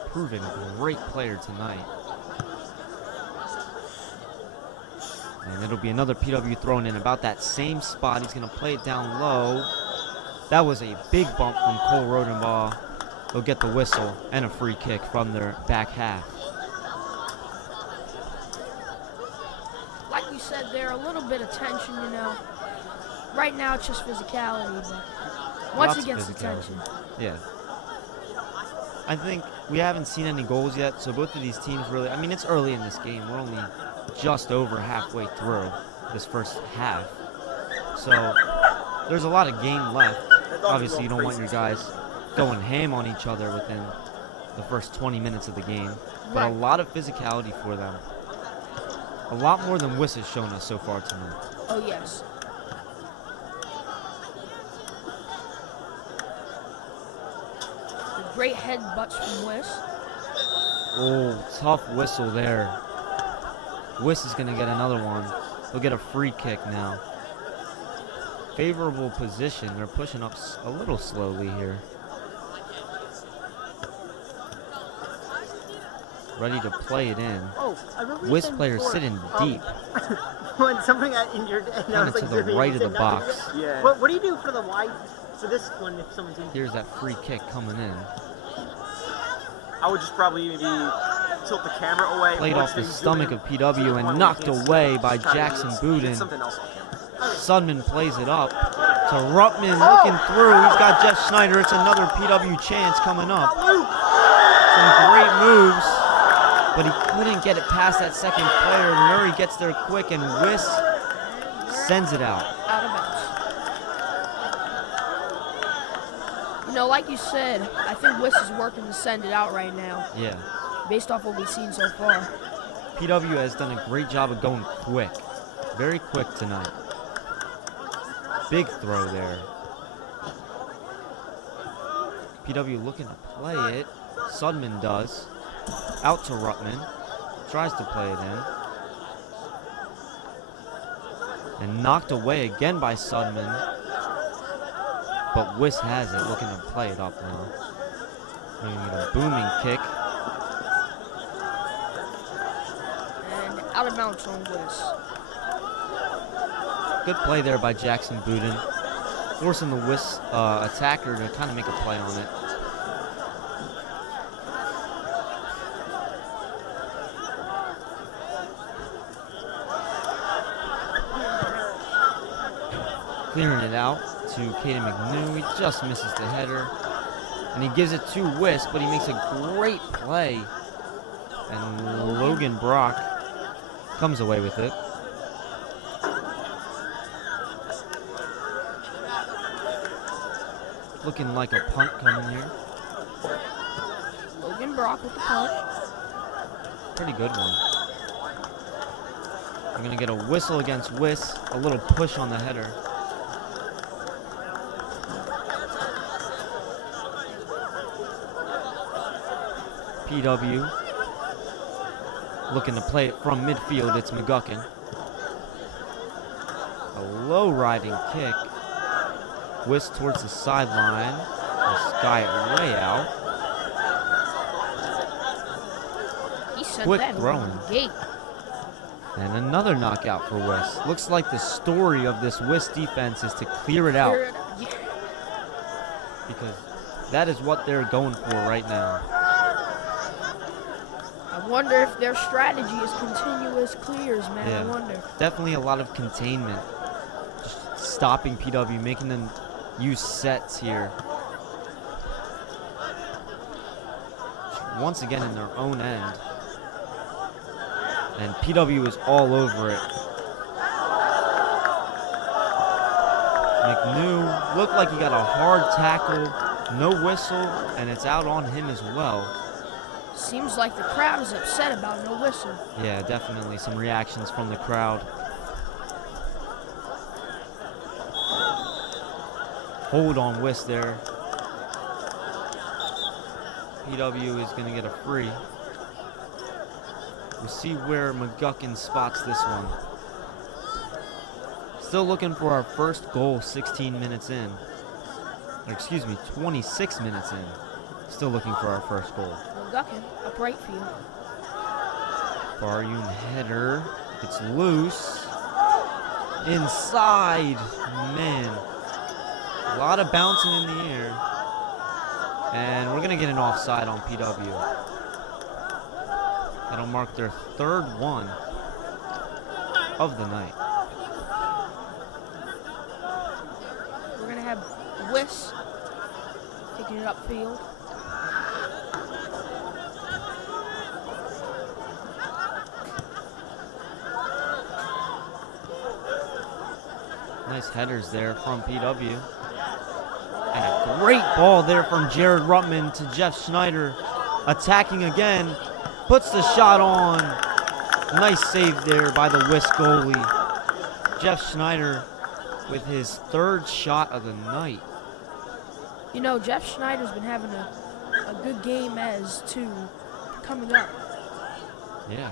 proven great player tonight. And it'll be another PW thrown in about that same spot. He's going to play it down low. That was a big bump from Cole Rodenbaugh. They'll get the whistle and a free kick from their back half. Like you said, there a little bit of tension, Right now it's just physicality, but once Lots it of gets the tension, Yeah. I think we haven't seen any goals yet, so both of these teams really, I mean, it's early in this game. We're only just over halfway through this first half. So there's a lot of game left. Obviously, you don't want your guys going ham on each other within the first 20 minutes of the game, but a Right. lot of physicality for them. A lot more than Wiss has shown us so far tonight. oh yes. The great headbutts from Wiss. Oh, tough whistle there. Wiss is going to get another one. They'll get a free kick now. Favorable position. They're pushing up a little slowly here. Ready to play it in. Oh, I remember you Wiss saying players before, sitting deep, when something got injured and I kind was of like to the zipping, right you of the said nothing. box. Yeah. What do you do for the wide, for this one if someone's injured? Here's that free kick coming in. I would just probably maybe tilt the camera away. Played once off the they zoom stomach in of to PW the point and where you knocked can't see away it. by Just try to Jackson get Budin. something else on camera. Sudman plays it up to Ruttman, looking through. He's got Jeff Schneider. It's another PW chance coming up. Some great moves, but he couldn't get it past that second player. Murray gets there quick, and Wiss sends it out. Out of bounds. Like you said, I think Wiss is working to send it out right now, Yeah. based off what we've seen so far. PW has done a great job of going quick. Very quick tonight. Big throw there. PW looking to play it. Sudman does. Out to Ruttman. Tries to play it in. And knocked away again by Sudman. but Wiss has it, looking to play it up now. We're going to get a booming kick. And out of bounds on Wiss. Good play there by Jackson Buden, forcing the Wiss attacker to kind of make a play on it. Clearing it out to Caden McNew. He just misses the header. And he gives it to Wiss, but he makes a great play. And Logan Brock comes away with it. Looking like a punt coming here. Logan Brock with the punt. Pretty good one. We're going to get a whistle against Wiss. A little push on the header. PW looking to play it from midfield. It's McGuckin. A low riding kick. Wiss towards the sideline. Will sky it way out. He sent Quick that throwing. over the gate. And another knockout for Wiss. Looks like the story of this Wiss defense is to clear it out. Yeah. Because that is what they're going for right now. I wonder if their strategy is continuous clears, man. Yeah. I wonder. Definitely a lot of containment. Just stopping PW, making them use sets here. Once again in their own end. And PW is all over it. McNew looked like he got a hard tackle, no whistle, and it's out on him as well. Seems like the crowd is upset about no whistle. Yeah, definitely some reactions from the crowd. Hold on Wiss there. PW is going to get a free. We'll see where McGuckin spots this one. Still looking for our first goal 16 minutes in. Or excuse me, 26 minutes in. Still looking for our first goal. McGuckin, up right field. Baryun header. It's loose. Inside. Man. A lot of bouncing in the air. And we're going to get an offside on PW. That'll mark their third one of the night. We're going to have Wiss taking it upfield. Nice headers there from PW. And a great ball there from Jared Ruttman to Jeff Schneider. Attacking again. Puts the shot on. Nice save there by the Wiss goalie. Jeff Schneider with his third shot of the night. You know, Jeff Schneider's been having a good game as to coming up. Yeah.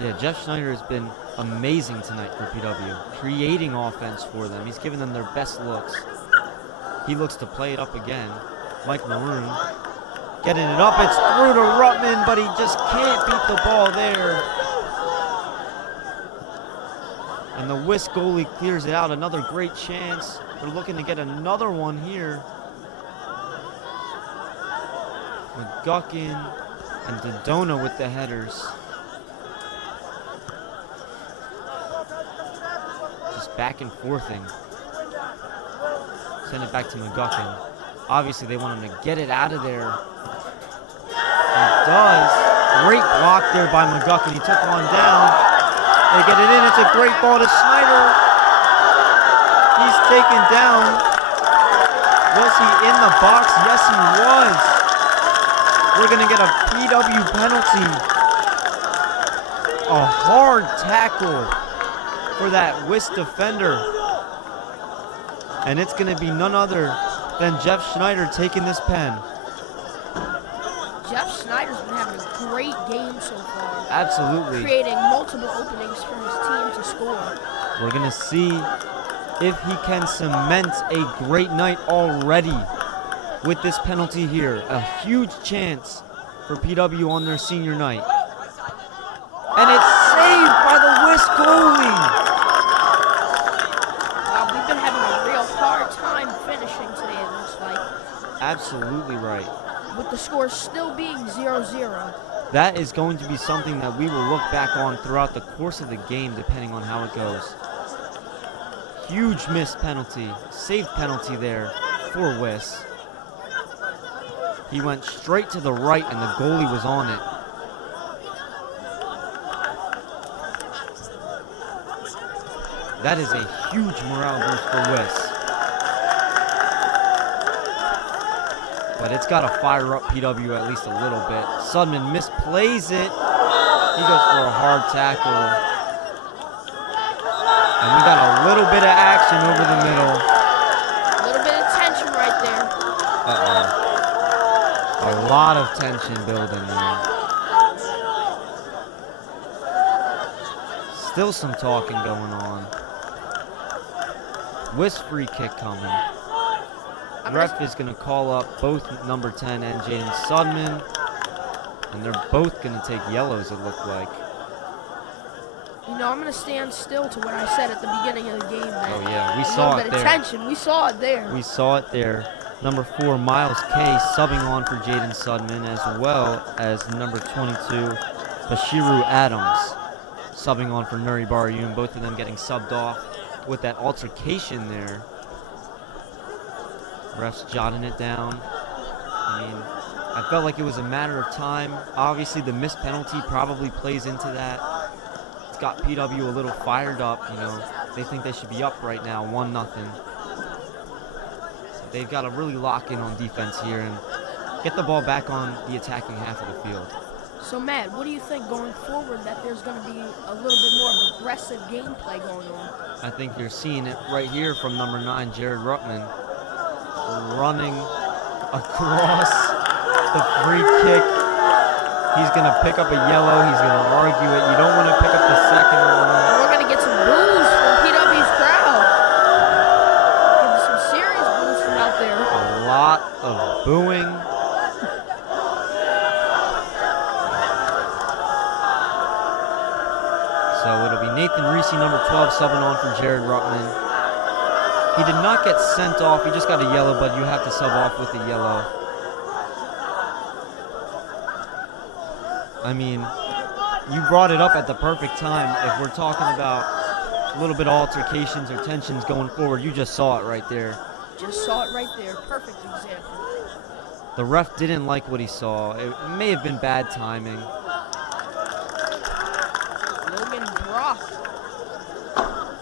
Yeah, Jeff Schneider has been amazing tonight for PW, creating offense for them. He's given them their best looks. He looks to play it up again. Mike Maroon getting it up. It's through to Ruttman, but he just can't beat the ball there. And the Wiss goalie clears it out. Another great chance. They're looking to get another one here. McGuckin and Dodona with the headers. Just back and forthing. Send it back to McGuckin. Obviously, they want him to get it out of there. He does. Great block there by McGuckin. He took one down. They get it in. It's a great ball to Schneider. He's taken down. Was he in the box? Yes, he was. We're going to get a PW penalty. A hard tackle for that Wiss defender. And it's going to be none other than Jeff Schneider taking this pen. Jeff Snyder's been having a great game so far. Absolutely. Creating multiple openings for his team to score. We're going to see if he can cement a great night already with this penalty here. A huge chance for PW on their senior night. And it's saved by the Wiss goalie. Wow, we've been having a real hard time finishing today, it looks like. Absolutely right. With the score still being 0-0. That is going to be something that we will look back on throughout the course of the game, depending on how it goes. Huge missed penalty, saved penalty there for Wiss. He went straight to the right and the goalie was on it. That is a huge morale boost for Wiss. But it's got to fire up PW at least a little bit. Sudman misplays it. He goes for a hard tackle. And we got a little bit of action over the middle. A little bit of tension right there. A lot of tension building there. Still some talking going on. Wiss free kick coming. Ref is going to call up both number 10 and Jaden Sudman. And they're both going to take yellows, it looked like. You know, I'm going to stand still to what I said at the beginning of the game. Oh, yeah, we saw it there. A little bit of tension. We saw it there. We saw it there. Number 4, Miles K, subbing on for Jaden Sudman, as well as number 22, Bashiru Adams, subbing on for Nuri Baryun. Both of them getting subbed off with that altercation there. Refs jotting it down. I mean, I felt like it was a matter of time. Obviously, the missed penalty probably plays into that. It's got PW a little fired up. You know, they think they should be up right now, 1-0. They've got to really lock in on defense here and get the ball back on the attacking half of the field. So, Matt, what do you think going forward that there's going to be a little bit more of aggressive gameplay going on? I think you're seeing it right here from number 9, Jared Ruttman, running across the free kick. He's going to pick up a yellow. He's going to argue it. You don't want to pick up the second one. We're going to get some boos from PW's crowd. Getting some serious boos from out there. A lot of booing. So it'll be Nathan Reese, number 12, subbing on for Jared Ruttman. He did not get sent off. He just got a yellow, but you have to sub off with the yellow. I mean, you brought it up at the perfect time. If we're talking about a little bit of altercations or tensions going forward, you just saw it right there. Just saw it right there. Perfect example. The ref didn't like what he saw. It may have been bad timing.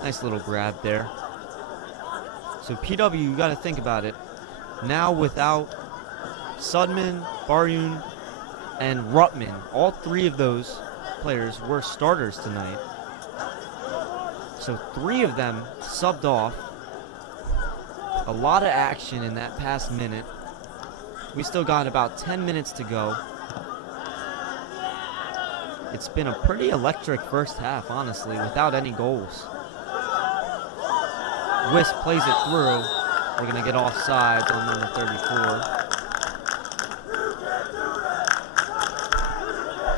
Nice little grab there. So PW, you got to think about it. Now without Sudman, Baryun, and Ruttman, all three of those players were starters tonight. So 3 of them subbed off. A lot of action in that past minute. We still got about 10 minutes to go. It's been a pretty electric first half, honestly, without any goals. Wiss plays it through. We're going to get offsides on number 34.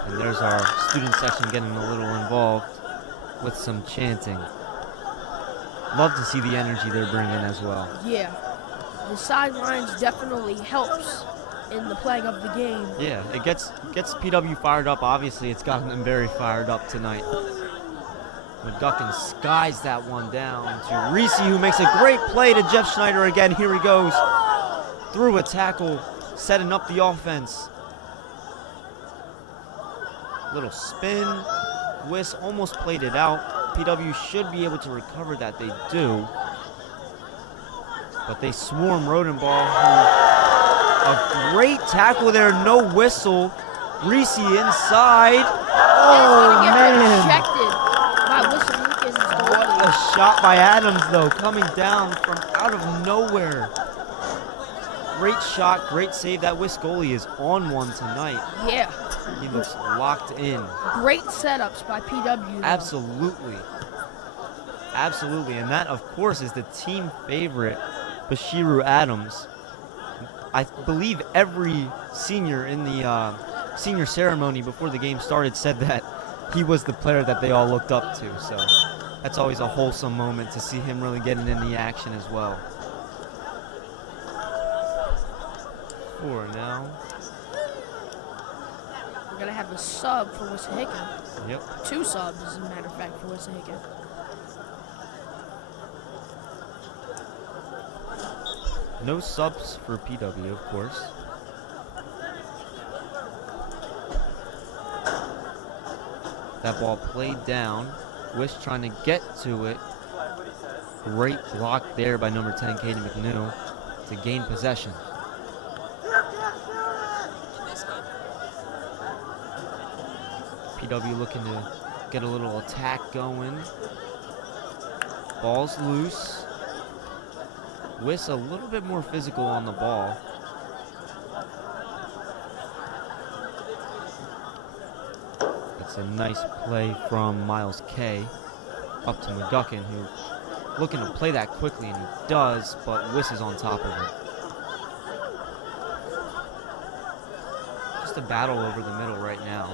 And there's our student section getting a little involved with some chanting. Love to see the energy they're bringing as well. Yeah. The sidelines definitely helps in the playing of the game. Yeah, it gets PW fired up. Obviously, it's gotten them very fired up tonight. McGuckin skies that one down to Reese, who makes a great play to Jeff Schneider again. Here he goes through a tackle, setting up the offense. Little spin. Wiss almost played it out. PW should be able to recover that. They do. But they swarm Rodenball, who a great tackle there, no whistle. Reese inside. Oh, man. Rejected by Wissahickon. What a shot by Adams, though, coming down from out of nowhere. Great shot, great save. That Wiss goalie is on one tonight. Yeah. He looks locked in. Great setups by PW. Though. Absolutely. Absolutely. And that, of course, is the team favorite, Bashiru Adams. I believe every senior in the senior ceremony before the game started said that he was the player that they all looked up to. So that's always a wholesome moment to see him really getting in the action as well. 4 now. We're going to have a sub for Wissahickon. Yep. 2 subs, as a matter of fact, for Wissahickon. No subs for PW, of course. That ball played down. Wish trying to get to it. Great block there by number 10, Katie McNew, to gain possession. PW looking to get a little attack going. Ball's loose. Wiss a little bit more physical on the ball. It's a nice play from Miles K up to McGuckin, who looking to play that quickly, and he does, but Wiss is on top of it. Just a battle over the middle right now.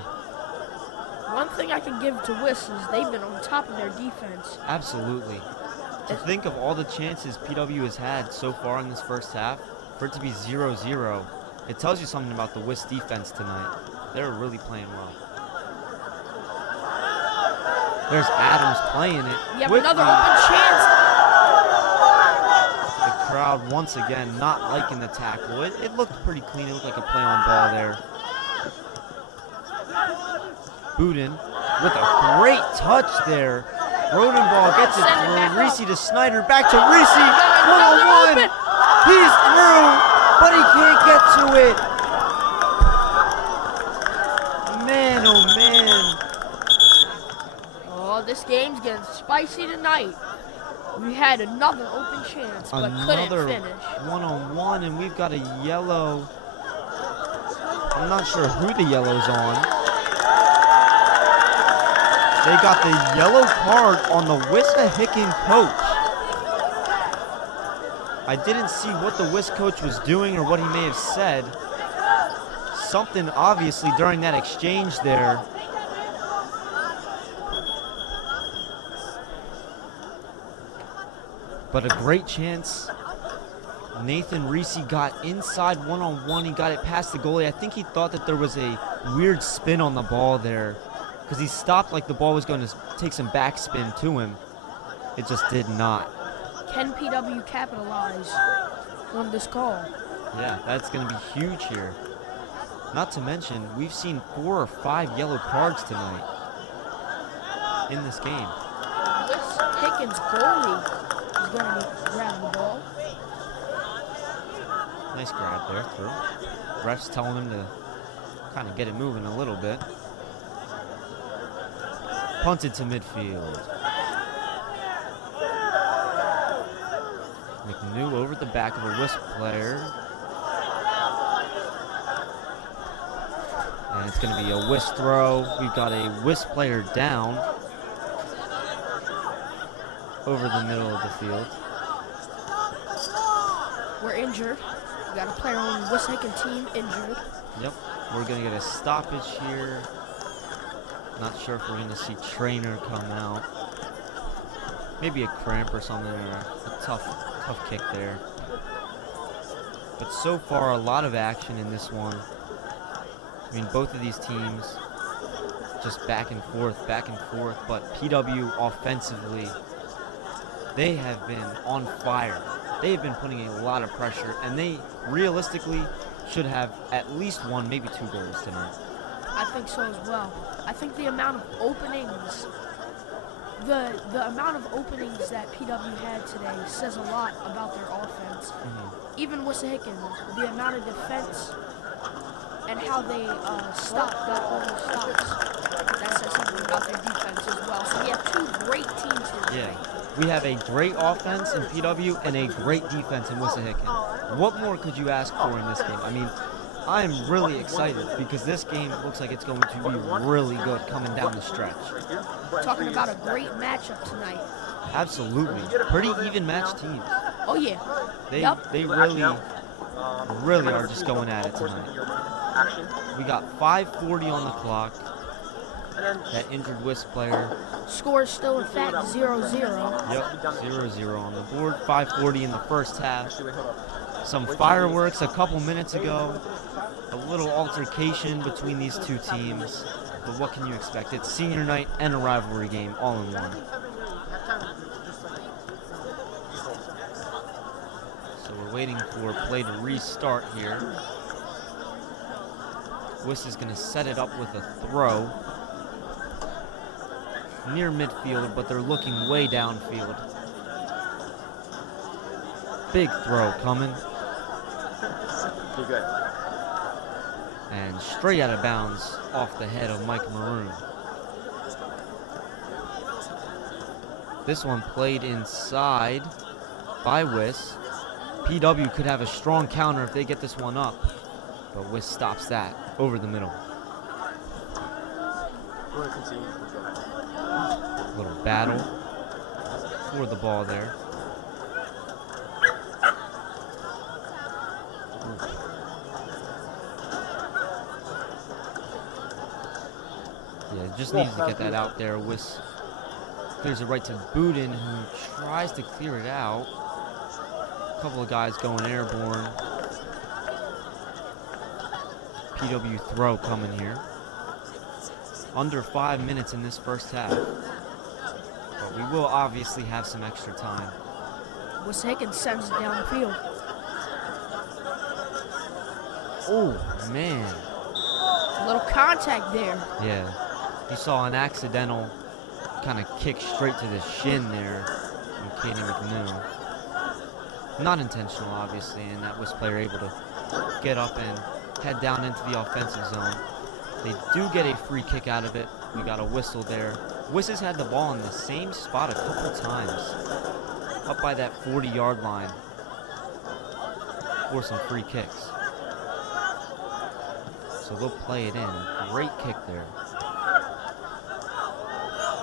One thing I can give to Wiss is they've been on top of their defense. Absolutely. To think of all the chances PW has had so far in this first half, for it to be 0-0, it tells you something about the Wiss defense tonight. They're really playing well. There's Adams playing it. You have quickly. another open chance. The crowd once again not liking the tackle. It looked pretty clean. It looked like a play on ball there. Budin with a great touch there. Rodenball gets it through. Reese to Snyder. Back to Reese. One-on-one. He's through, but he can't get to it. Man, oh man. Oh, this game's getting spicy tonight. We had another open chance, but Another couldn't finish. one-on-one, and we've got a yellow. I'm not sure who the yellow's on. They got the yellow card on the Wissahickon coach. I didn't see what the Wiss coach was doing or what he may have said. Something obviously during that exchange there. But a great chance. Nathan Reese got inside one-on-one. He got it past the goalie. I think he thought that there was a weird spin on the ball there, because he stopped like the ball was going to take some backspin to him. It just did not. Can PW capitalize on this call? Yeah, that's going to be huge here. Not to mention, we've seen 4 or 5 yellow cards tonight in this game. Wissahickons goalie is going to grab the ball. Nice grab there, through. Ref's telling him to kind of get it moving a little bit. Punted to midfield. McNew over the back of a Wisp player. And it's going to be a Wisp throw. We've got a Wisp player down over the middle of the field. We're injured. We got a player on the Wissahickon team injured. Yep, we're going to get a stoppage here. Not sure if we're going to see Trainer come out. Maybe a cramp or something, or a tough kick there. But so far, a lot of action in this one. I mean, both of these teams just back and forth. But PW offensively, they have been on fire. They have been putting a lot of pressure, and they realistically should have at least 1, maybe 2 goals tonight. I think so as well. I think the amount of openings, the amount of openings that PW had today says a lot about their offense. Mm-hmm. Even Wissahickon, the amount of defense and how they got all the stops. That says something about their defense as well. So we have 2 great teams here today. Yeah, we have a great offense in PW and a great defense in Wissahickon. What more could you ask for in this game? I mean, I'm really excited because this game looks like it's going to be really good coming down the stretch. Talking about a great matchup tonight. Absolutely. Pretty even matched teams. Oh yeah. They really are just going at it tonight. We got 5:40 on the clock. That injured Wisp player. Score is still in fact 0-0. Yep, 0-0 on the board. 5:40 in the first half. Some fireworks a couple minutes ago. A little altercation between these two teams. But what can you expect? It's senior night and a rivalry game all in one. So we're waiting for play to restart here. Wiss is going to set it up with a throw. Near midfield, but they're looking way downfield. Big throw coming. You're good. And straight out of bounds off the head of Mike Maroon. This one played inside by Wiss. PW could have a strong counter if they get this one up, but Wiss stops that over the middle. We're going to continue. Little battle for the ball there. Yeah, just needs to get that out there. Wiss clears it right to Budin, who tries to clear it out. A couple of guys going airborne. PW throw coming here. Under 5 minutes in this first half. But we will obviously have some extra time. Wissahickon sends it down the field. Oh, man. A little contact there. Yeah. You saw an accidental kind of kick straight to the shin there from Katie McNew. Not intentional, obviously, and that was player able to get up and head down into the offensive zone. They do get a free kick out of it. We got a whistle there. Wiss has had the ball in the same spot a couple times. Up by that 40-yard line for some free kicks. So they'll play it in. Great kick there.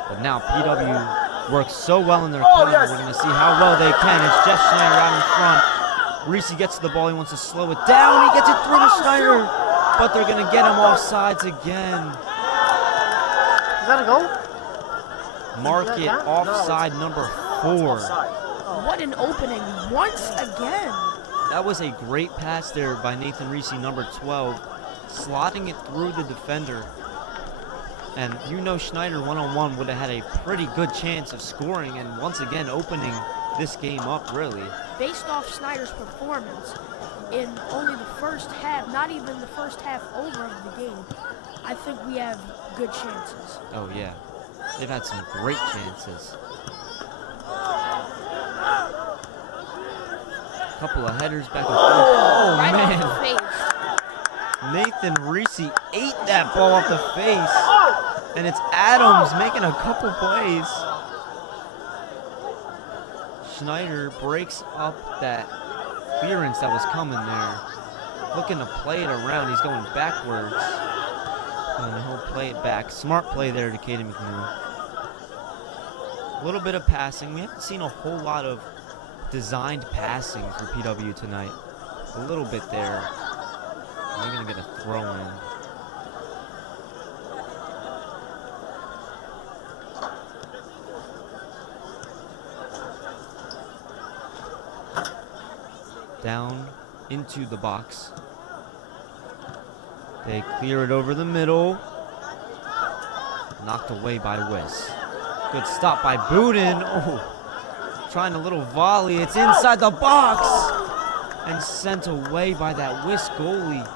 But now PW works so well in their counter. We're going to see how well they can. It's Jeff Schneider out in front. Reese gets to the ball. He wants to slow it down. He gets it through to Schneider. But they're going to get him offsides again. Is that a goal? Mark it offside number 4. What an opening once again. That was a great pass there by Nathan Reese, number 12, slotting it through the defender. And you know Schneider one-on-one would have had a pretty good chance of scoring and once again opening this game up, really. Based off Schneider's performance in only the first half, not even the first half over of the game, I think we have good chances. Oh, yeah. They've had some great chances. Couple of headers back and forth. Oh, Right man. off the face. Nathan Reese ate that ball off the face. And it's Adams making a couple plays. Schneider breaks up that clearance that was coming there. Looking to play it around. He's going backwards. And he'll play it back. Smart play there to Katie McNew. A little bit of passing. We haven't seen a whole lot of designed passing for PW tonight. A little bit there. They're going to get a throw in. Down into the box. They clear it over the middle. Knocked away by Wiss. Good stop by Budin. Oh, trying a little volley. It's inside the box. And sent away by that Wiss goalie.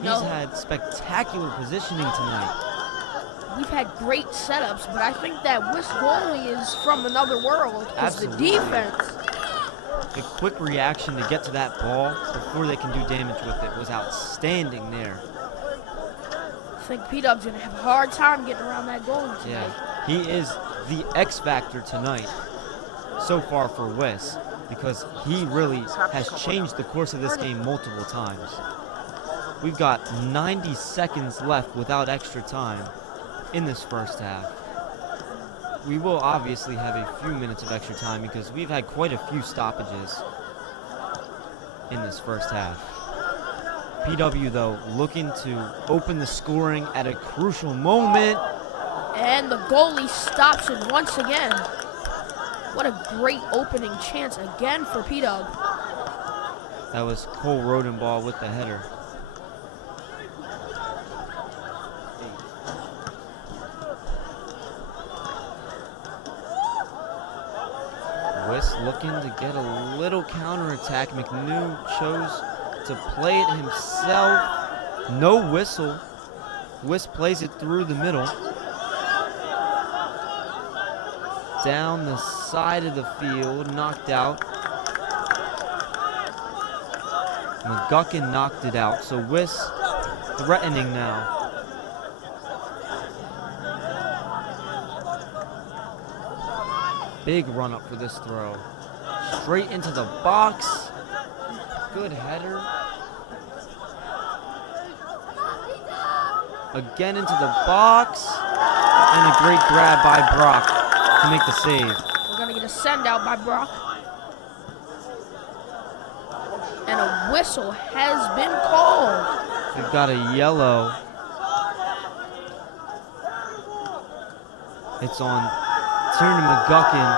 He's had spectacular positioning tonight. We've had great setups, but I think that Wiss goalie is from another world because the Absolutely. defense. The quick reaction to get to that ball before they can do damage with it was outstanding there. I think P-Dub's going to have a hard time getting around that goalie tonight. Yeah, he is the X factor tonight so far for Wiss because he really has changed the course of this game multiple times. We've got 90 seconds left without extra time in this first half. We will obviously have a few minutes of extra time because we've had quite a few stoppages in this first half. PW, though, looking to open the scoring at a crucial moment. And the goalie stops it once again. What a great opening chance again for P-Dub. That was Cole Rodenball with the header. Wiss looking to get a little counterattack. McNew chose to play it himself. No whistle. Wiss plays it through the middle. Down the side of the field, knocked out. McGuckin knocked it out, so Wiss threatening now. Big run up for this throw. Straight into the box. Good header. Again into the box. And a great grab by Brock to make the save. We're going to get a send out by Brock. And a whistle has been called. We've got a yellow. It's on Tiernan McGuckin.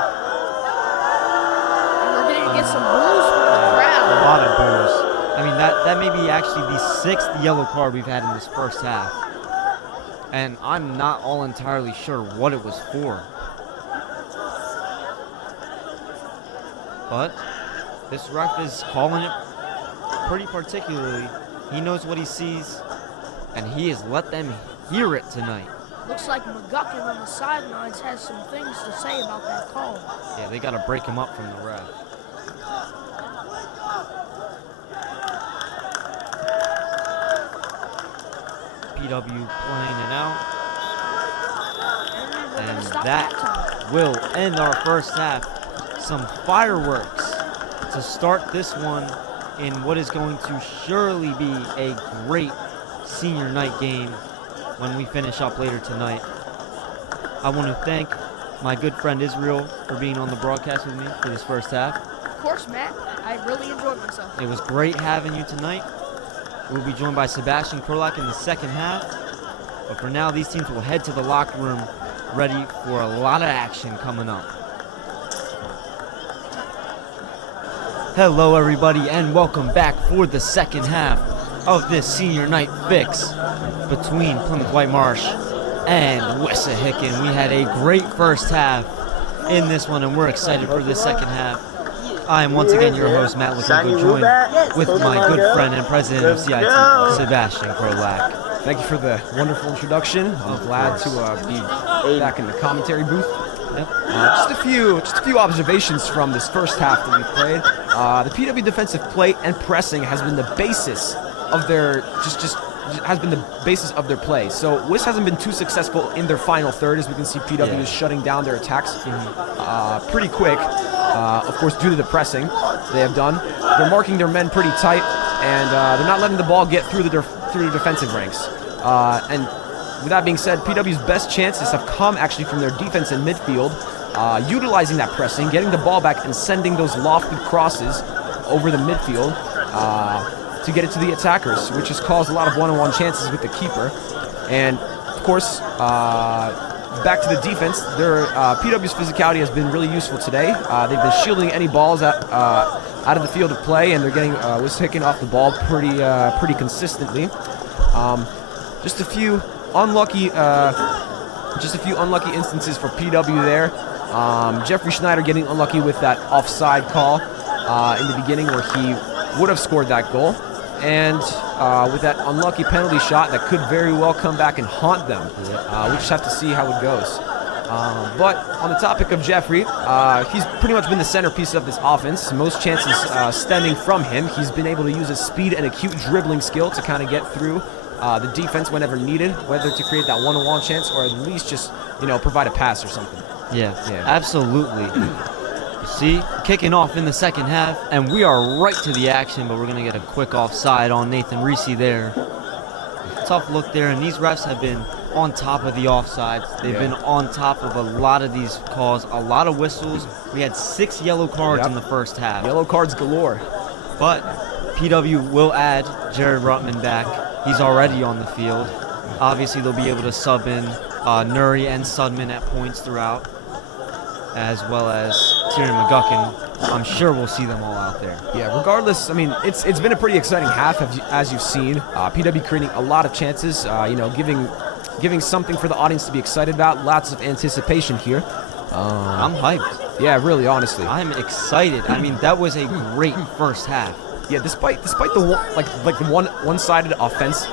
And we're going to get some boos from the crowd. A lot of boos. I mean, that may be actually the 6th yellow card we've had in this first half. And I'm not all entirely sure what it was for. But this ref is calling it pretty particularly. He knows what he sees, and he has let them hear it tonight. Looks like McGuckin on the sidelines has some things to say about that call. Yeah, they got to break him up from the ref. PW playing it out. And that will end our first half. Some fireworks to start this one in what is going to surely be a great senior night game when we finish up later tonight. I want to thank my good friend Israel for being on the broadcast with me for this first half. Of course, Matt. I really enjoyed myself. It was great having you tonight. We'll be joined by Sebastian Krolak in the second half. But for now, these teams will head to the locker room ready for a lot of action coming up. Hello, everybody, and welcome back for the second half of this senior night fix between Plymouth Whitemarsh and Wissahickon. We had a great first half in this one, and we're excited for the second half. I am once again your host, Matt Lucinko, joined with my good friend and president of CITV, Sebastian Krolak. Thank you for the wonderful introduction. I'm glad to be back in the commentary booth. Yep. Just a few observations from this first half that we played. The PW defensive play and pressing has been the basis of their has been the basis of their play. So Wiss hasn't been too successful in their final third. As we can see, PW is shutting down their attacks pretty quick. Of course, due to the pressing they have done, they're marking their men pretty tight, and they're not letting the ball get through the defensive ranks. And with that being said, PW's best chances have come actually from their defense in midfield, utilizing that pressing, getting the ball back, and sending those lofted crosses over the midfield to get it to the attackers, which has caused a lot of one-on-one chances with the keeper. And of course, back to the defense, their PW's physicality has been really useful today. They've been shielding any balls out of the field of play, and they're getting Wissahickon off the ball pretty consistently. Just a few unlucky instances for PW there. Jeffrey Schneider getting unlucky with that offside call in the beginning, where he would have scored that goal, and with that unlucky penalty shot that could very well come back and haunt them. We just have to see how it goes. But on the topic of Jeffrey, he's pretty much been the centerpiece of this offense. Most chances stemming from him. He's been able to use his speed and acute dribbling skill to kind of get through the defense whenever needed, whether to create that one-on-one chance or at least just, provide a pass or something. Yeah, absolutely. See, kicking off in the second half, and we are right to the action, but we're going to get a quick offside on Nathan Reese there. Tough look there, and these refs have been on top of the offsides. They've been on top of a lot of these calls, a lot of whistles. We had 6 yellow cards in the first half. Yellow cards galore. But PW will add Jared Rutman back. He's already on the field. Obviously, they'll be able to sub in Nuri and Sudman at points throughout, as well as Tyrion McGuckin. I'm sure we'll see them all out there. Yeah, regardless, I mean, it's been a pretty exciting half, as you've seen. PW creating a lot of chances, giving something for the audience to be excited about. Lots of anticipation here. I'm hyped. Yeah, really, honestly. I'm excited. I mean, that was a great first half. Yeah, despite the one-sided offensive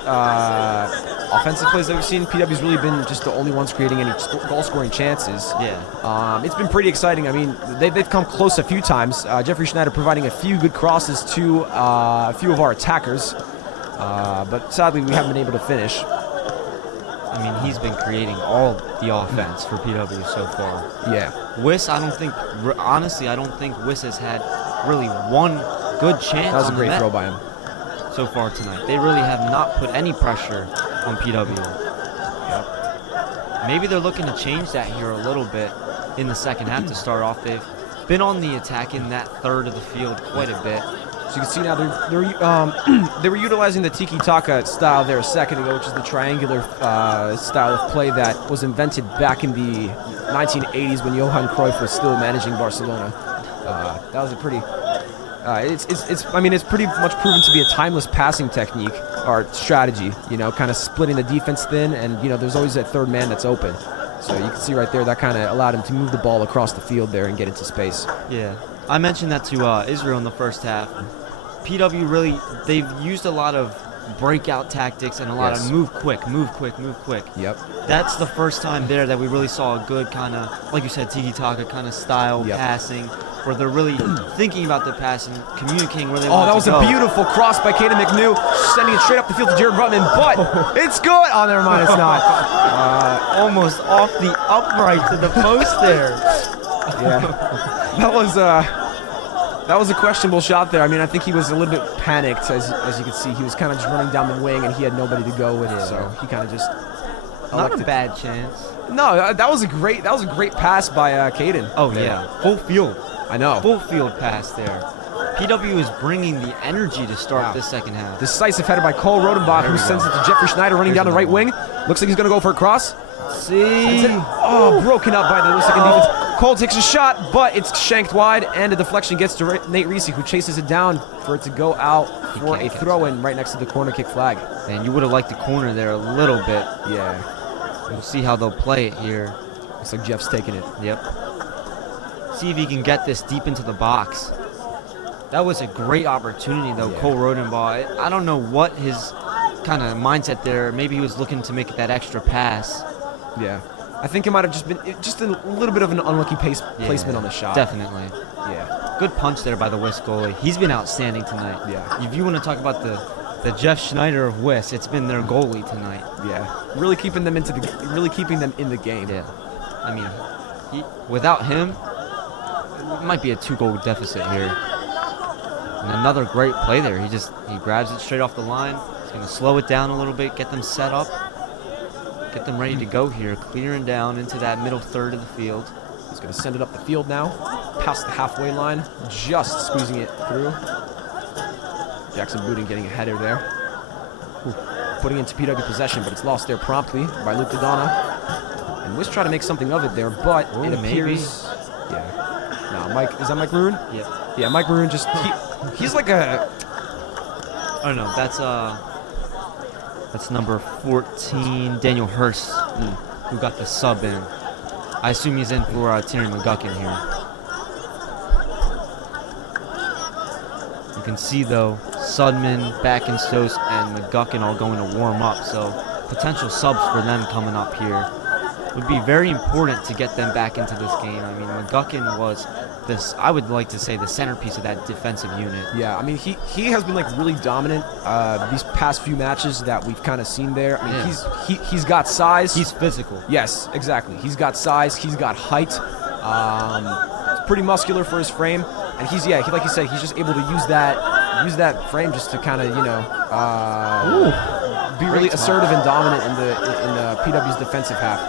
plays that we've seen, PW's really been just the only ones creating any goal-scoring chances. Yeah. It's been pretty exciting. I mean, they've come close a few times. Jeffrey Schneider providing a few good crosses to a few of our attackers, but sadly we haven't been able to finish. I mean, he's been creating all the offense for PW so far. Yeah. Wiss, I don't think Wiss has had really one good chance. That was a on great the throw by him. So far tonight. They really have not put any pressure on PW. Yep. Maybe they're looking to change that here a little bit in the second half to start off. They've been on the attack in that third of the field quite a bit. So you can see now they were utilizing the tiki-taka style there a second ago, which is the triangular style of play that was invented back in the 1980s when Johan Cruyff was still managing Barcelona. That was a pretty... it's pretty much proven to be a timeless passing technique or strategy, kind of splitting the defense thin, and, there's always that third man that's open. So you can see right there that kind of allowed him to move the ball across the field there and get into space. Yeah. I mentioned that to Israel in the first half. PW really, they've used a lot of breakout tactics and a lot of move quick. Yep. That's the first time there that we really saw a good kind of, like you said, tiki-taka kind of style passing, where they're really thinking about the pass and communicating where they want to go. Oh, that was a beautiful cross by Caden McNew, sending it straight up the field to Jared Rutman, but it's good. Oh, never mind, it's not. Almost off the upright to the post there. Yeah. That was a questionable shot there. I mean, I think he was a little bit panicked, as you can see. He was kind of just running down the wing, and he had nobody to go with, so he kind of just not a bad chance. No, that was a great pass by Caden. Oh yeah, full field. I know. Full field pass there. PW is bringing the energy to start this second half. Decisive header by Cole Rodenbach, who sends it to Jeffrey Schneider running down the right wing. Looks like he's going to go for a cross. See? Oh, broken up by the Wissahickon defense. Cole takes a shot, but it's shanked wide, and the deflection gets to Nate Reese, who chases it down for it to go out for a throw-in right next to the corner kick flag. And you would have liked the corner there a little bit. Yeah. We'll see how they'll play it here. Looks like Jeff's taking it. Yep. See if he can get this deep into the box. That was a great opportunity, though, Cole Rodenbaugh. I don't know what his kind of mindset there. Maybe he was looking to make that extra pass. Yeah. I think it might have just been a little bit of an unlucky placement on the shot. Definitely. Yeah. Good punch there by the Wiss goalie. He's been outstanding tonight. Yeah. If you want to talk about the Jeff Schneider of Wiss, it's been their goalie tonight. Yeah. Really keeping them in the game. Yeah. I mean, without him, it might be a 2-goal deficit here. And another great play there. He grabs it straight off the line. He's going to slow it down a little bit, get them set up. Get them ready to go here, clearing down into that middle third of the field. He's going to send it up the field now, past the halfway line, just squeezing it through. Jackson Booting getting a header there. Putting into PW possession, but it's lost there promptly by Luke Dodonna. And Wiss try to make something of it there, but it appears... Yeah. No, Mike, is that Mike Maroon? Yep. Yeah, Mike Maroon just... He's like a... I don't know, That's number 14, Daniel Hurst, who got the sub in. I assume he's in for Tyrion McGuckin here. You can see, though, Sudman, Backenstoss, and McGuckin all going to warm up, so potential subs for them coming up here. Would be very important to get them back into this game. I mean, McGuckin was this, I would like to say, the centerpiece of that defensive unit. Yeah, I mean, he has been like really dominant these past few matches that we've kind of seen there. I mean, he's got size. He's physical. Yes, exactly. He's got size. He's got height. pretty muscular for his frame, and he's like you said, he's just able to use that frame just to kind of be really assertive and dominant in the PW's defensive half.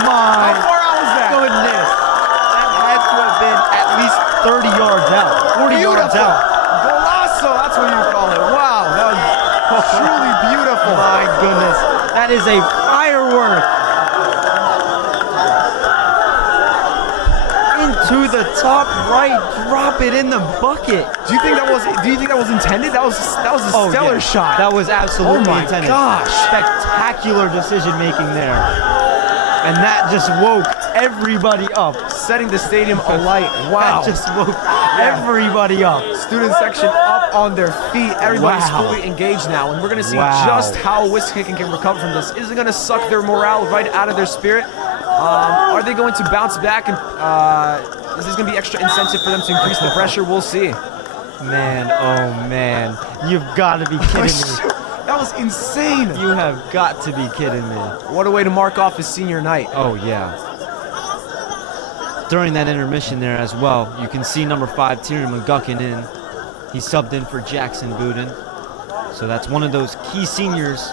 My goodness. That had to have been at least 30 yards out, 40 yards out. Golazo, that's what you call it. Wow, that was truly beautiful. My goodness. That is a firework. Into the top right, drop it in the bucket. Do you think that was intended? That was a stellar shot. That was absolutely intended. Gosh. Spectacular decision making there. And that just woke everybody up. Setting the stadium alight. Wow. That just woke everybody up. Student section up on their feet. Everybody's fully engaged now. And we're going to see just how Wissahickon can recover from this. Is it going to suck their morale right out of their spirit? Are they going to bounce back? And is this going to be extra incentive for them to increase the pressure? We'll see. Man, oh man. You've got to be kidding me. That was insane. You have got to be kidding me. What a way to mark off his senior night. Oh, yeah. During that intermission there as well, you can see number 5, Tyrion McGuckin in. He subbed in for Jackson Buden. So that's one of those key seniors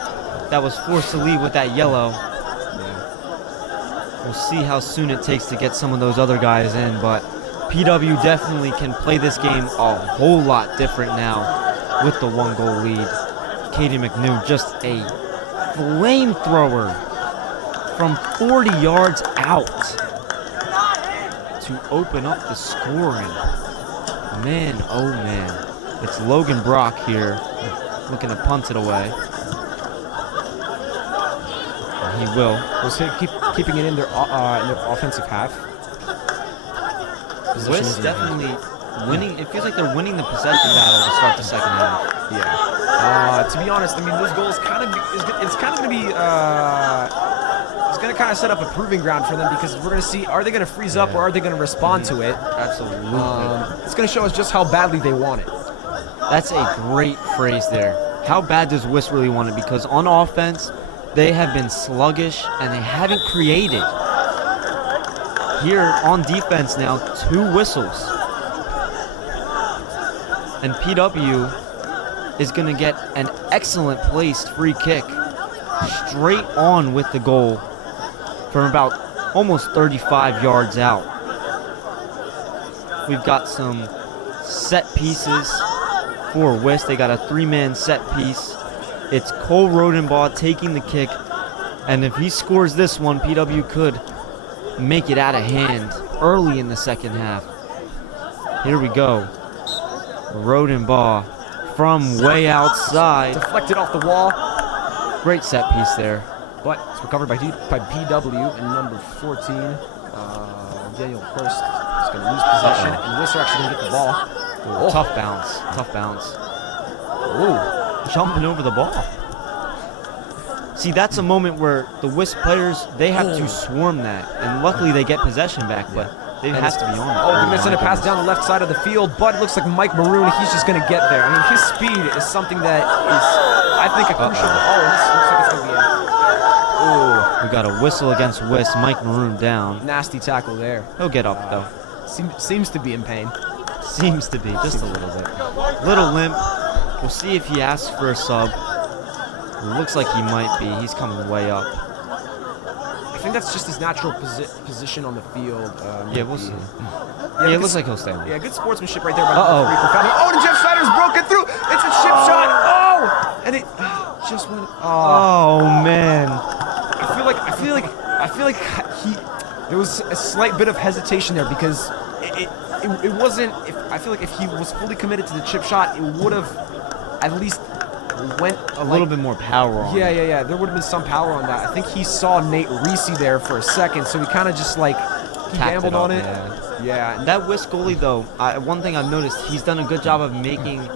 that was forced to leave with that yellow. We'll see how soon it takes to get some of those other guys in, but PW definitely can play this game a whole lot different now with the 1-goal lead. Katie McNew, just a flamethrower from 40 yards out to open up the scoring. Man, oh man. It's Logan Brock here looking to punt it away. And he will. Was keeping it in their offensive half. Wiss definitely winning. It feels like they're winning the possession battle to start the second half. Yeah. To be honest, I mean, this goal is kind of going to be it's going to kind of set up a proving ground for them, because we're going to see, are they going to freeze up or are they going to respond to it? Absolutely. It's going to show us just how badly they want it. That's a great phrase there. How bad does Wiss really want it? Because on offense, they have been sluggish and they haven't created. Here on defense now, 2 whistles. And PW is going to get an excellent placed free kick straight on with the goal from about almost 35 yards out. We've got some set pieces for Wiss. They got a 3-man set piece. It's Cole Rodenbaugh taking the kick, and if he scores this one, PW could make it out of hand early in the second half. Here we go. Rodenbaugh from way outside. Deflected off the wall. Great set piece there. But it's recovered by PW, and number 14, Daniel Hurst, is going to lose possession, and Wiss are actually going to get the ball. Ooh, tough bounce, tough bounce. Ooh, jumping over the ball. See, that's a moment where the Wiss players, they have to swarm that, and luckily they get possession back, but they have to be on it. Oh, they're going to send a pass down the left side of the field, but it looks like Mike Maroon, he's just going to get there. I mean, his speed is something that is, I think, a crucial. This looks like it's going to be in. Ooh, we got a whistle against Wiss. Mike Maroon down. Nasty tackle there. He'll get up, though. Seems to be in pain. Seems to be, just a little bit. Little limp. We'll see if he asks for a sub. Looks like he might be. He's coming way up. I think that's just his natural position on the field. Yeah, we'll see. Yeah, it looks like he'll stay on. Yeah, good sportsmanship right there. Oh, and Jeff Snyder's broken through. It's a chip shot. Oh, and it just went. Oh man. I feel like there was a slight bit of hesitation there, because it wasn't. I feel like if he was fully committed to the chip shot, it would have at least went a little bit more power on. Yeah. There would have been some power on that. I think he saw Nate Reese there for a second, so he kind of just like he gambled on it. Yeah. That Wiss goalie though, one thing I've noticed, he's done a good job of making.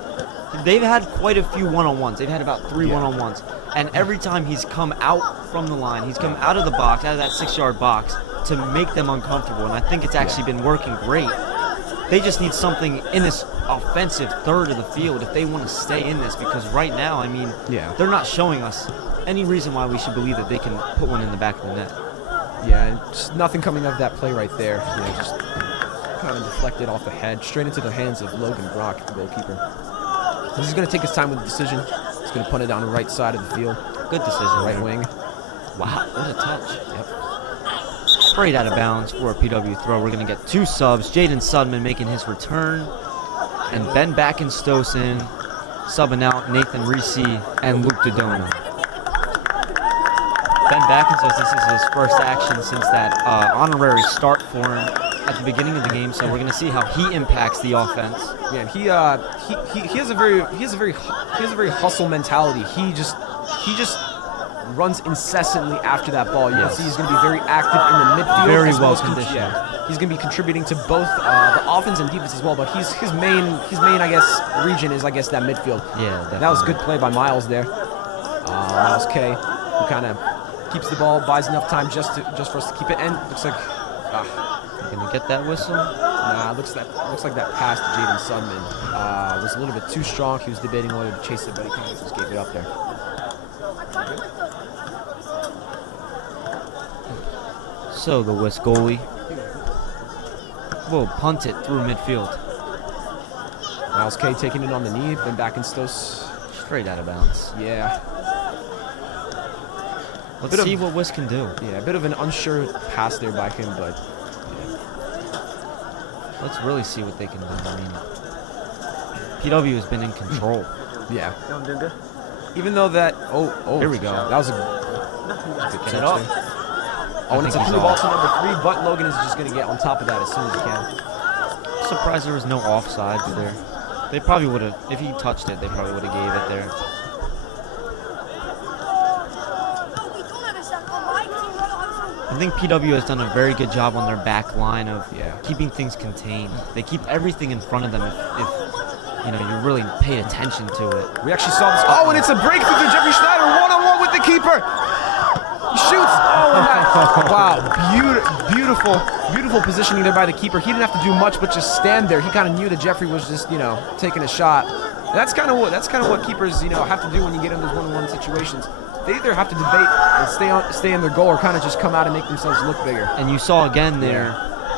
They've had quite a few one-on-ones. They've had about 3 one-on-ones, and every time he's come out from the line, he's come out of the box, out of that 6-yard box, to make them uncomfortable. And I think it's actually been working great. They just need something in this offensive third of the field if they want to stay in this, because right now, I mean, they're not showing us any reason why we should believe that they can put one in the back of the net. Yeah, and just nothing coming of that play right there. You know, just kind of deflected off the head, straight into the hands of Logan Brock, the goalkeeper. He's going to take his time with the decision. He's going to punt it down the right side of the field. Good decision. Right wing. Wow, what a touch. Yep. Straight out of bounds for a PW throw. We're going to get 2 subs. Jaden Sudman making his return. And Ben Backenstosen subbing out Nathan Reese and Luke Dodona. Ben Backenstosen, this is his first action since that honorary start for him at the beginning of the game. So we're going to see how he impacts the offense. Yeah, he has a very hustle mentality. He just runs incessantly after that ball. You can see he's going to be very active in the midfield. Very well conditioned. Yeah, he's going to be contributing to both the offense and defense as well. But his main I guess region is that midfield. Yeah, definitely. That was good play by Miles there. Miles K, who kind of keeps the ball, buys enough time just for us to keep it. And looks like gonna get that whistle. Nah, looks like that pass to Jaden Sudman was a little bit too strong. He was debating whether to chase it, but he kind of just gave it up there. So the Wiss goalie will punt it through midfield. Miles K taking it on the knee, then back in Stos. Straight out of bounds. Yeah. Let's see what Wiss can do. Yeah, a bit of an unsure pass there by him, but let's really see what they can do. I mean, PW has been in control. Yeah. Even though that, here we go. That was a good catch there. Oh, and it's a through ball to number 3, but Logan is just going to get on top of that as soon as he can. I'm surprised there was no offside there. They probably would have, if he touched it, they probably would have gave it there. I think PW has done a very good job on their back line of keeping things contained. They keep everything in front of them if you know, you really paid attention to it. We actually saw this. Oh, and it's a breakthrough to Jeffrey Schneider, one-on-one with the keeper. He shoots. Oh, and that. Wow, beautiful positioning there by the keeper. He didn't have to do much but just stand there. He kind of knew that Jeffrey was just, taking a shot. And that's kind of what keepers, have to do when you get in those one-on-one situations. They either have to debate and stay in their goal, or kind of just come out and make themselves look bigger. And you saw again there,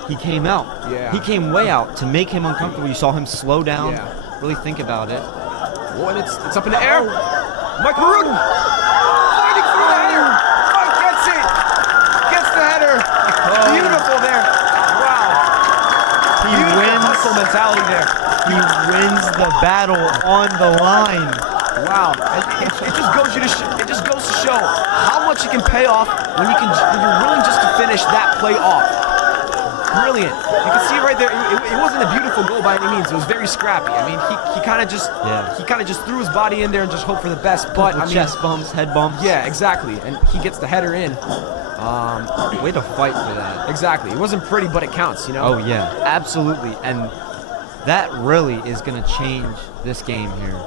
he came out. Yeah. He came way out to make him uncomfortable. You saw him slow down, really think about it. Oh, and it's up in the air. Mike Maroon fighting through the header. Mike gets it. Gets the header. Beautiful there. Wow. He wins hustle mentality there. He wins the battle on the line. Wow, it just goes to show how much you can pay off when you're willing just to finish that play off. Brilliant. You can see right there, it wasn't a beautiful goal by any means. It was very scrappy. I mean, he kind of just threw his body in there and just hoped for the best. But chest bumps, head bumps. Yeah, exactly. And he gets the header in. Way to fight for that. Exactly. It wasn't pretty, but it counts. Oh yeah, absolutely. And that really is going to change this game here.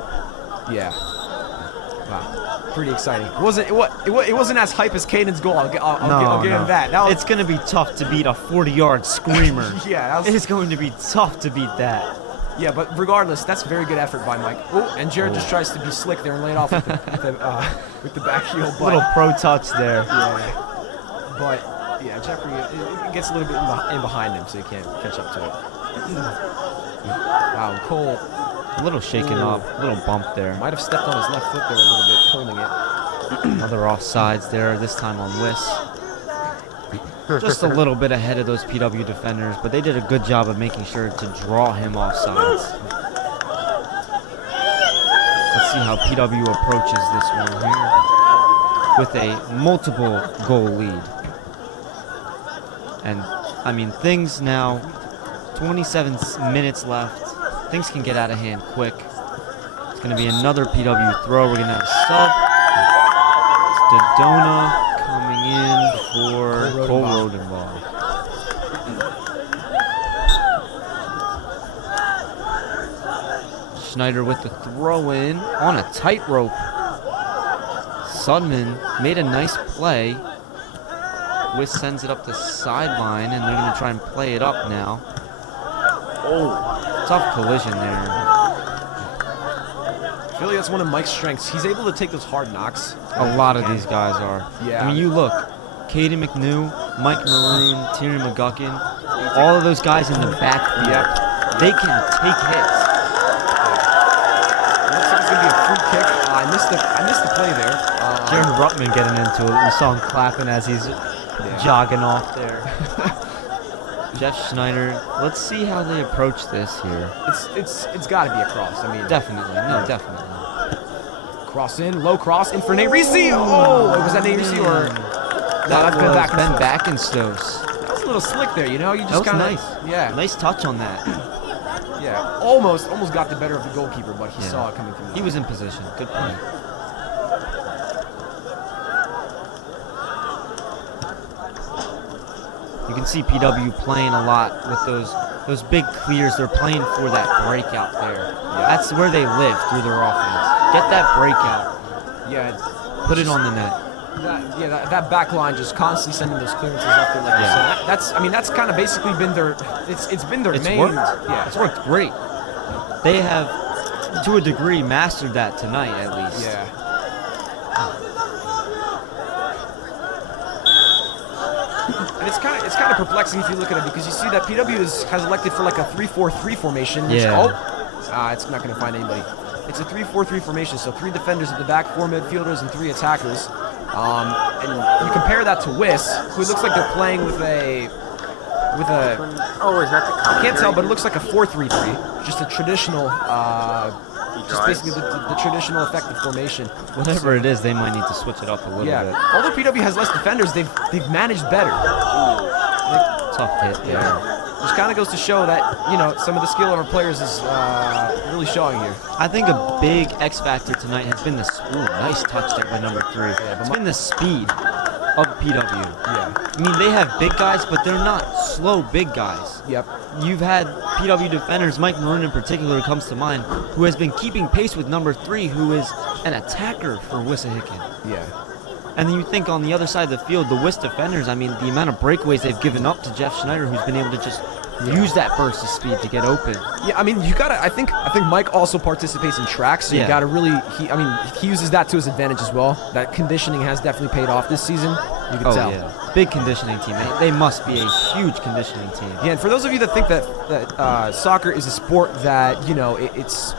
Yeah. Wow. Pretty exciting. It wasn't as hype as Caden's goal. I'll give him that. It's going to be tough to beat a 40-yard screamer. Yeah. It's going to be tough to beat that. Yeah, but regardless, that's very good effort by Mike. Oh, and Jared just tries to be slick there and lay it off with the back heel. Little pro touch there. Yeah. But yeah, Jeffrey it gets a little bit in behind him, so he can't catch up to it. Wow, Cole. A little shaken up, a little bump there. Might have stepped on his left foot there a little bit, holding it. Another offsides there, this time on Wiss. Just a little bit ahead of those PW defenders, but they did a good job of making sure to draw him offsides. Let's see how PW approaches this one here with a multiple goal lead. And, I mean, things now, 27 minutes left. Things can get out of hand quick. It's going to be another PW throw. We're going to have a sub. It's Dodona coming in for Cole Rodenbaugh. Schneider with the throw in on a tightrope. Sudman made a nice play. Wiss sends it up the sideline, and they're going to try and play it up now. Tough collision there. I feel like that's one of Mike's strengths. He's able to take those hard knocks. A lot of these guys are. Yeah. I mean, you look, Caden McNew, Mike Maroon, Tyrion McGuckin, all of those guys in the backfield, they can take hits. Looks like it's gonna be a free kick. I missed the play there. Jaron Ruttman getting into it. We saw him clapping as he's jogging off there. Jeff Schneider. Let's see how they approach this here. It's got to be a cross. I mean, Definitely. No, definitely. Cross in, low cross in for Nate Reese. Oh, was that Nate Reese or? No, that's Ben Backenstos. That was a little slick there, you know. You That just was kind of nice. Yeah. Nice touch on that. Yeah. Almost got the better of the goalkeeper, but he saw it coming through. He was in position. Good play. You can see PW playing a lot with those big clears. They're playing for that breakout there. That's where they live through their offense. Get that breakout. Yeah. Put it on the net. That back line just constantly sending those clearances up there, like you said. That's kind of basically been their. It's been their main. Worked. Yeah. It's worked great. They have, to a degree, mastered that tonight at least. Yeah. And it's kind of perplexing if you look at it because you see that PW has elected for like a 3-4-3 formation. Which, it's not going to find anybody. It's a 3-4-3 formation, so 3 defenders at the back, 4 midfielders, and 3 attackers. And you compare that to Wiss, who looks like they're playing with a. Oh, is that the I can't tell, but it looks like a 4-3-3, just a traditional. Just basically the traditional effective formation. Whatever it is, they might need to switch it up a little bit. Although PW has less defenders, they've managed better. Tough hit there. Which kind of goes to show that, you know, some of the skill of our players is really showing here. I think a big X factor tonight has been the nice touch there by number 3. It's been the speed of PW. Yeah. I mean, they have big guys, but they're not slow big guys. Yep. You've had PW defenders, Mike Maroon in particular comes to mind, who has been keeping pace with number 3, who is an attacker for Wissahickon. Yeah. And then you think on the other side of the field, the Wiss defenders, I mean, the amount of breakaways they've given up to Jeff Schneider, who's been able to just use that burst of speed to get open. Yeah, I mean, you gotta. I think Mike also participates in track, so you gotta really. He uses that to his advantage as well. That conditioning has definitely paid off this season. You can tell. Yeah. Big conditioning team. They must be a huge conditioning team. Yeah, and for those of you that think that soccer is a sport that it's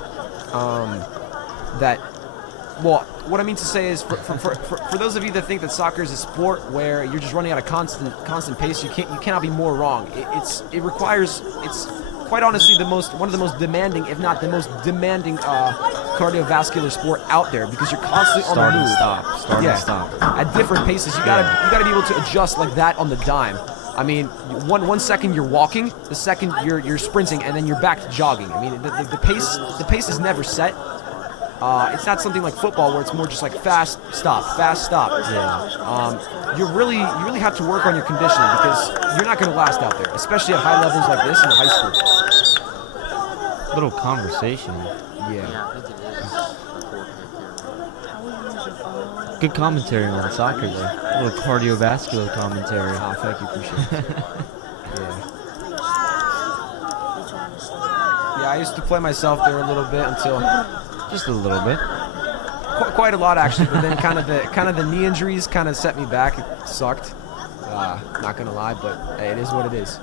that. Well, what I mean to say is, for those of you that think that soccer is a sport where you're just running at a constant pace, you cannot be more wrong. It's quite honestly one of the most demanding, if not the most demanding, cardiovascular sport out there because you're constantly on the move. Start and stop. At different paces, you gotta be able to adjust like that on the dime. I mean, one second you're walking, the second you're sprinting, and then you're back to jogging. I mean, the pace is never set. It's not something like football where it's more just like fast, stop. Yeah. You really have to work on your conditioning because you're not going to last out there, especially at high levels like this in high school. Little conversation. Yeah. Good commentary on soccer there. A little cardiovascular commentary. Thank you, appreciate it. Yeah, I used to play myself there a little bit until. Just a little bit. Quite a lot actually, but then kind of the knee injuries kind of set me back. It sucked. Not gonna lie, but hey, it is what it is.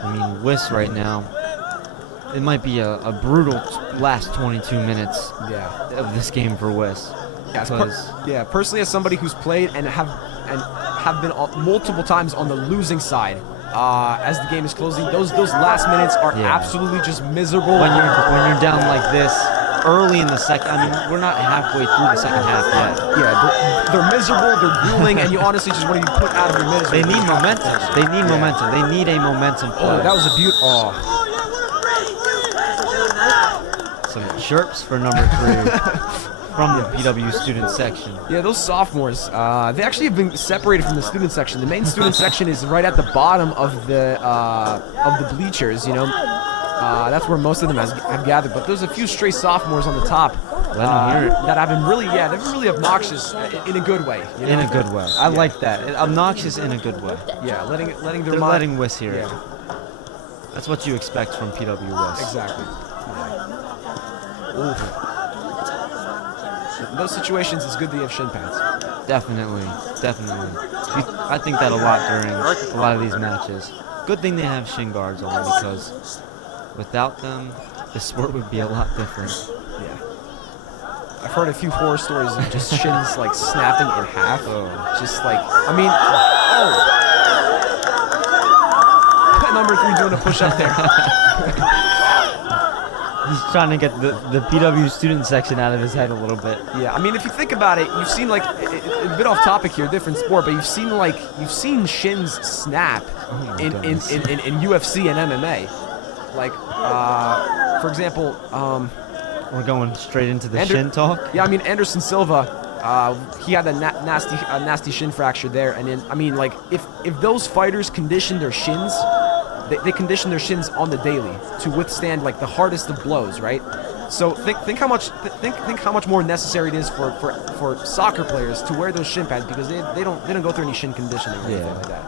I mean, Wiss right now, it might be a brutal last 22 minutes of this game for Wiss. Personally, as somebody who's played and have been multiple times on the losing side. As the game is closing, those last minutes are absolutely just miserable. When you're down like this early in the second, I mean, we're not halfway through the second half yet. Yeah, they're miserable, they're grueling, and you honestly just want to be put out of your misery. They need momentum. They need momentum. They need a momentum play. Oh, that was a beautiful. Some chirps for number 3. From the PW student section. Yeah, those sophomores, they actually have been separated from the student section. The main student section is right at the bottom of the bleachers, you know. That's where most of them have gathered. But there's a few stray sophomores on the top that have been really, they've been really obnoxious in a good way. You know? In a good way. I like that. Obnoxious in a good way. Yeah, letting Wiss hear it. That's what you expect from PWS. Exactly. Oof. In those situations, it's good that you have shin pads. Definitely. I think that a lot during a lot of these matches. Good thing they have shin guards on because without them, the sport would be a lot different. Yeah. I've heard a few horror stories of just shins like snapping in half. Just like, I mean, number 3 doing a push-up there. He's trying to get the PW student section out of his head a little bit. Yeah, I mean, if you think about it, you've seen like a bit off topic here, different sport, but you've seen shins snap in UFC and MMA. Like, for example, we're going straight into the shin talk. Yeah, I mean Anderson Silva, he had a nasty shin fracture there, and then I mean like if those fighters condition their shins. They condition their shins on the daily to withstand like the hardest of blows, right? So think how much more necessary it is for soccer players to wear those shin pads because they don't go through any shin conditioning or anything like that.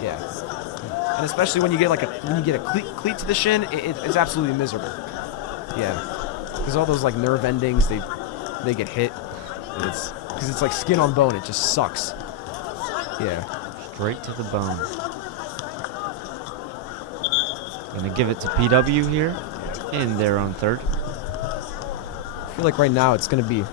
Yeah, and especially when you get a cleat to the shin, it's absolutely miserable. Yeah, because all those like nerve endings they get hit. Because it's like skin on bone. It just sucks. Yeah, straight to the bone. Gonna give it to PW here in their own third. I feel like right now it's gonna be,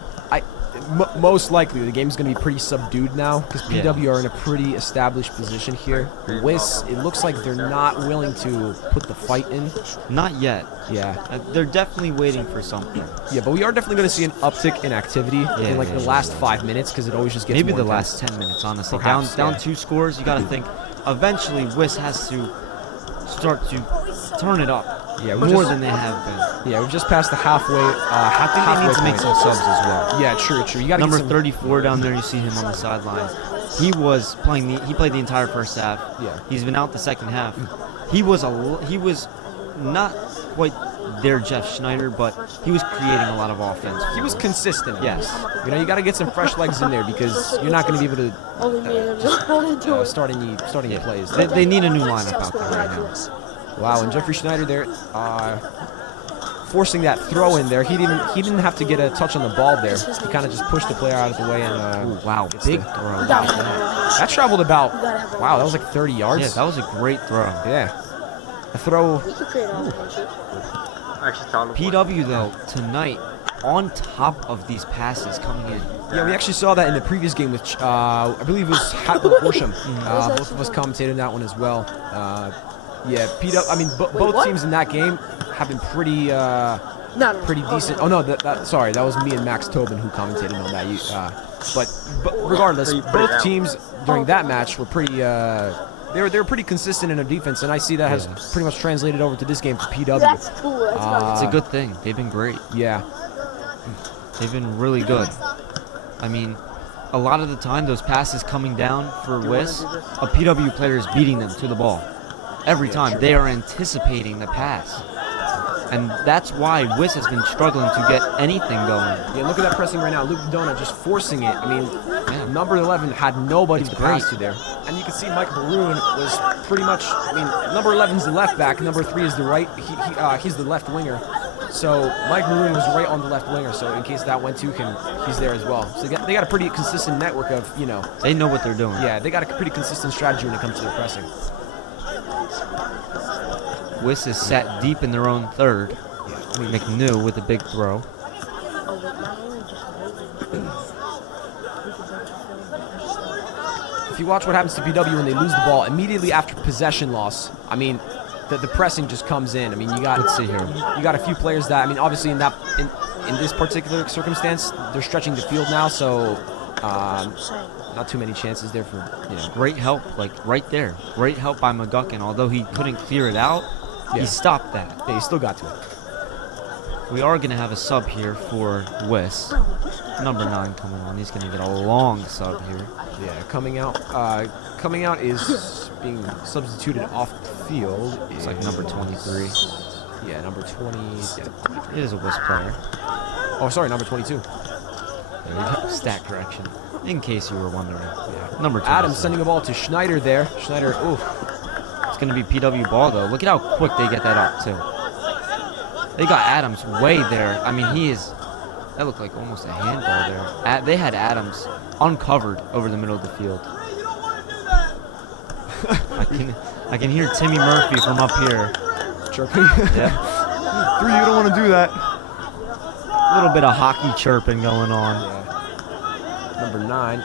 most likely the game's gonna be pretty subdued now because PW are in a pretty established position here. Wiss, it looks like they're not willing to put the fight in. Not yet. Yeah. They're definitely waiting for something. Yeah, but we are definitely gonna see an uptick in activity in like the last 5 minutes because it always just gets maybe more the intense. last 10 minutes, honestly. Perhaps, down 2 scores, you gotta think eventually Wiss has to start to turn it up more than they have been. Yeah, we've just passed the halfway. I think they need to make some subs as well. Yeah, true. You got number 34 down there. You see him on the sideline. He played the entire first half. Yeah. He's been out the second half. He was not quite their Jeff Schneider, but he was creating a lot of offense. He was consistent. Yes. You got to get some fresh legs in there because you're not going to be able to start any plays. They need a new lineup out there right now. Wow, and Jeffrey Schneider there, forcing that throw in there. He didn't have to get a touch on the ball there. He kind of just pushed the player out of the way and wow, big throw. That traveled about that was like 30 yards. Yeah, that was a great throw. Yeah, a throw. PW though tonight on top of these passes coming in. Yeah, we actually saw that in the previous game with I believe it was Hatton Horsham. Both of us commentated that one as well. Yeah, PW. I mean, both teams in that game have been pretty decent. Oh no, sorry, that was me and Max Tobin who commentated on that. But regardless, both teams during that match were pretty. They were pretty consistent in their defense, and I see that has pretty much translated over to this game for PW. That's cool. It's a good thing. They've been great. Yeah, they've been really good. I mean, a lot of the time, those passes coming down for Wiss, a PW player is beating them to the ball. Every time they are anticipating the pass, and that's why Wiss has been struggling to get anything going. Yeah, look at that pressing right now. Luke Dona just forcing it. I mean, number 11 had nobody to pass to there, and you can see Mike Maroon was pretty much. I mean, number 11's the left back, number 3 is the right. He's the left winger. So Mike Maroon was right on the left winger. So in case that went to him, he's there as well. So they got a pretty consistent network of They know what they're doing. Yeah, they got a pretty consistent strategy when it comes to their pressing. Wiss is sat deep in their own third. McNew with a big throw. If you watch what happens to PW when they lose the ball immediately after possession loss, I mean, the pressing just comes in. I mean, let's see here. You got a few players that, I mean, obviously in this particular circumstance, they're stretching the field now, so not too many chances there for Great help, like right there. Great help by McGuckin. Although he couldn't clear it out, he stopped that. Yeah, he still got to it. We are going to have a sub here for Wiss. Number 9 coming on. He's going to get a long sub here. Yeah, coming out is being substituted off the field. It's like number 23. Yeah, number 20. Yeah. It is a Wiss player. Oh, sorry, number 22. There we go. Stat correction. In case you were wondering. Yeah. Number 2. Adams sending the ball to Schneider there. Schneider, ooh. It's going to be PW ball, though. Look at how quick they get that up, too. They got Adams way there. I mean, that looked like almost a handball there. They had Adams uncovered over the middle of the field. I can hear Timmy Murphy from up here. Chirping. Yeah. 3, you don't want to do that. A little bit of hockey chirping going on. Yeah. Number 9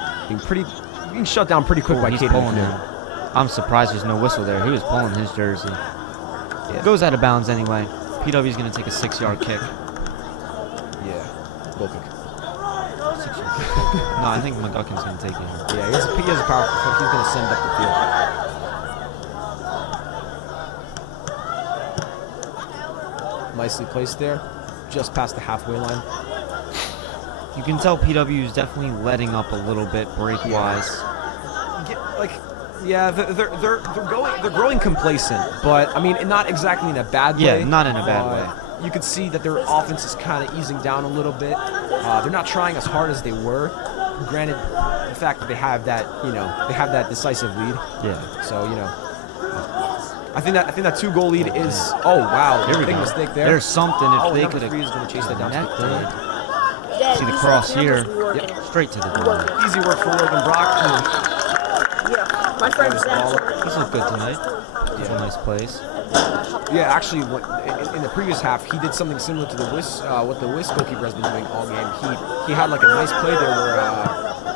being shut down pretty quick by He's Caden pulling him. McNew. I'm surprised there's no whistle there. He was pulling his jersey. Yeah. Goes out of bounds anyway. PW's going to take a 6-yard kick. Yeah. Goal kick. 6-yard kick. No, I think McGuckin's going to take it. Yeah, he has a powerful foot. He's going to send up the field. Nicely placed there. Just past the halfway line. You can tell PW is definitely letting up a little bit break-wise. They're growing complacent, but I mean, not exactly in a bad way. Yeah, not in a bad way. You could see that their offense is kind of easing down a little bit. They're not trying as hard as they were. Granted, the fact that they have that decisive lead. Yeah. So I think that 2-goal lead is. Oh wow, Here we big go. mistake there. There's something if they number could 3 is going to chase that down to the connected. third. See the cross here. Yep, straight to the goal. Easy work for Logan Brock. My friend's He's looked good tonight. He's a nice place. Yeah, actually, in the previous half, he did something similar to what the Wiss goalkeeper has been doing all game. He had like a nice play there where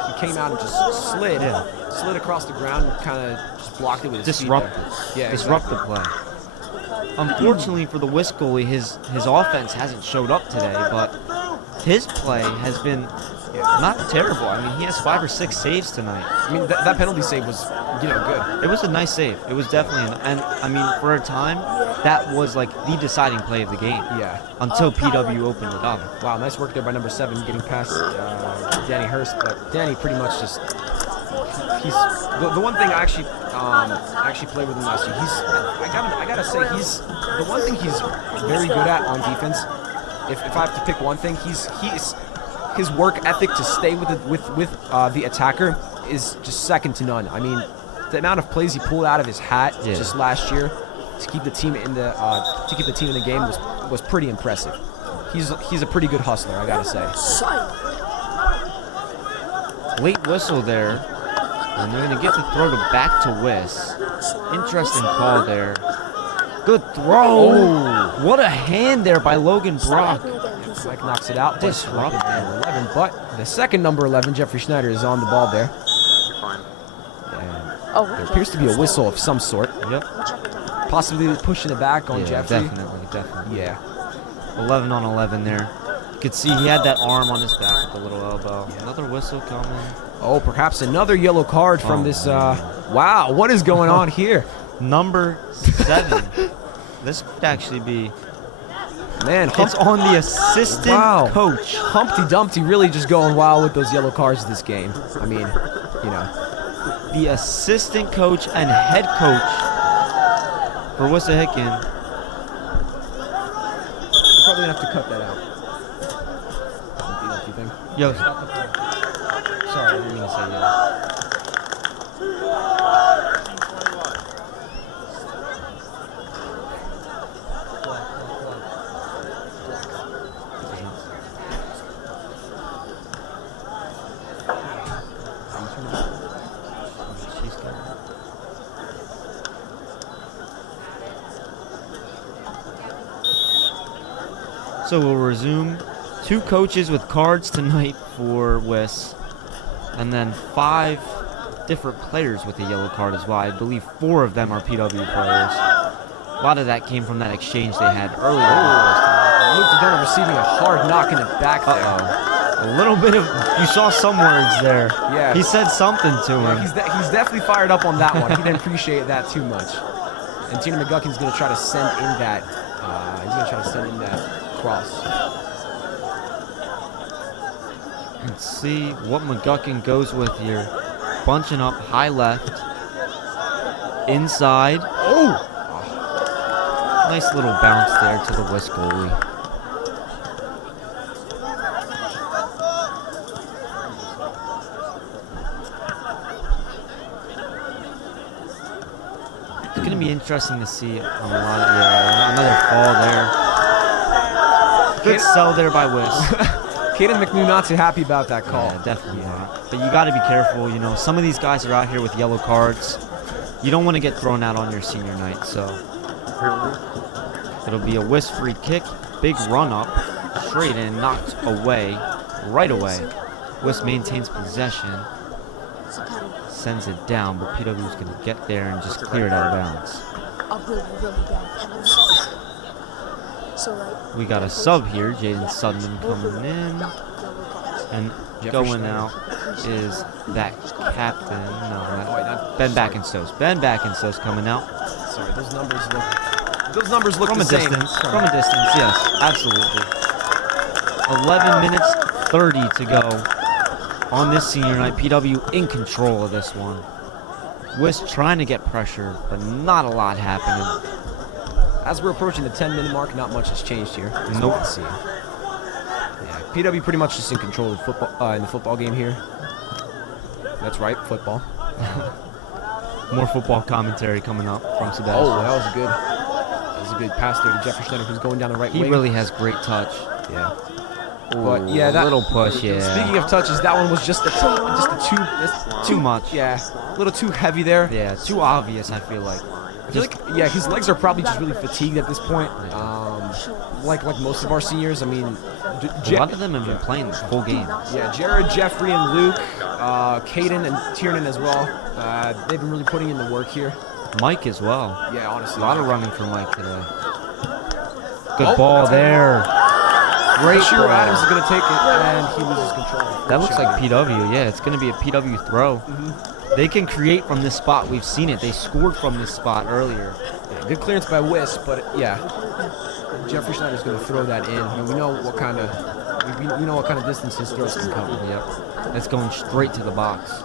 he came out and just slid across the ground and kind of just blocked it with his feet there. Yeah, Disrupt the play. Unfortunately for the Wiss goalie, his offense hasn't showed up today, but his play has been not terrible. I mean, he has 5 or 6 saves tonight. I mean, that penalty save was, good. It was a nice save. It was definitely, and I mean, for a time, that was like the deciding play of the game. Yeah. Until PW opened it up. Wow, nice work there by number 7, getting past Danny Hurst. But Danny pretty much he's the one thing I actually played with him last year. I gotta say he's the one thing he's very good at on defense. If I have to pick one thing, he's his work ethic to stay with the attacker is just second to none. I mean, the amount of plays he pulled out of his hat just last year to keep the team in the game was pretty impressive. He's a pretty good hustler, I gotta say. Late whistle there, and they're gonna get the throw back to Wiss. Interesting call there. Good throw. Oh, what a hand there by Logan Brock. Mike knocks it out. Disrupted. Number 11, but the second number 11, Jeffrey Schneider, is on the ball there. Fine. And there appears to be a whistle of some sort. Yep. Possibly pushing it back on Jeffrey. Definitely. Yeah. 11 on 11 there. You could see he had that arm on his back with the little elbow. Yeah. Another whistle coming. Oh, perhaps another yellow card from this. Wow, what is going on here? Number 7. This would actually be. Man, It's on the assistant coach. Humpty Dumpty really just going wild with those yellow cards this game. I mean, The assistant coach and head coach for Wissahickon. We're probably gonna have to cut that out. Humpty Dumpty thing. Yo. Sorry, I didn't mean to say yeah. So we'll resume. 2 coaches with cards tonight for Wiss, and then 5 different players with a yellow card as well. I believe 4 of them are PW players. A lot of that came from that exchange they had earlier. Luke DeDonovan receiving a hard knock in the back there. A little bit of, you saw some words there. Yeah. He said something to him. He's definitely fired up on that one. He didn't appreciate that too much. And Tina McGuckin's going to try to send in that. He's going to try to send in that cross. Let's see what McGuckin goes with here. Bunching up high left. Inside. Oh! Nice little bounce there to the Wiss goalie. going to be interesting to see a lot of, another fall there. Good sell there by Wiss. Caden McNew not too happy about that call. Yeah, definitely not. But you got to be careful. You know, some of these guys are out here with yellow cards. You don't want to get thrown out on your senior night, so it'll be a Wiss free kick. Big run up, straight in, knocked away, right away. Wiss maintains possession, sends it down, but PW is going to get there and just clear it out of bounds. We got a sub here, Jaden Sudman coming in, and going out is that captain. No, Ben Backenstoes. Ben Backenstoes coming out. Sorry, those numbers look From the a same. distance. From a distance, yes, absolutely. 11 minutes 30 to go on this senior night. PW in control of this one. Wiss trying to get pressure, but not a lot happening. As we're approaching the 10-minute mark, not much has changed here. Nope. Let's see. Yeah, PW pretty much just in control of football in the football game here. That's right, football. More football commentary coming up from Sebastian. Oh, that was a good pass there to Jeffrey Schneider, who's going down the right He wing. really has great touch. Yeah. Ooh, But yeah, that little push, yeah. Speaking of touches, that one was just Too much. Yeah, a little too heavy there. Yeah, too obvious, I feel like. I feel like, yeah, his legs are probably just really fatigued at this point. Like most of our seniors, I mean, A lot of them have been playing the full game. yeah, Jared, Jeffrey, and Luke, Caden, and Tiernan as well. They've been really putting in the work here. Mike as well. Yeah, honestly. A lot of running for Mike today. Good ball there. Great Shiro ball. Adams is going to take it, and he loses control. That looks like PW. Yeah, it's going to be a PW throw. They can create from this spot. We've seen it. They scored from this spot earlier. Yeah, good clearance by Wiss, but yeah, Jeffrey Schneider's going to throw that in. And we know what kind of distance his throws can cover. Yep. That's going straight to the box.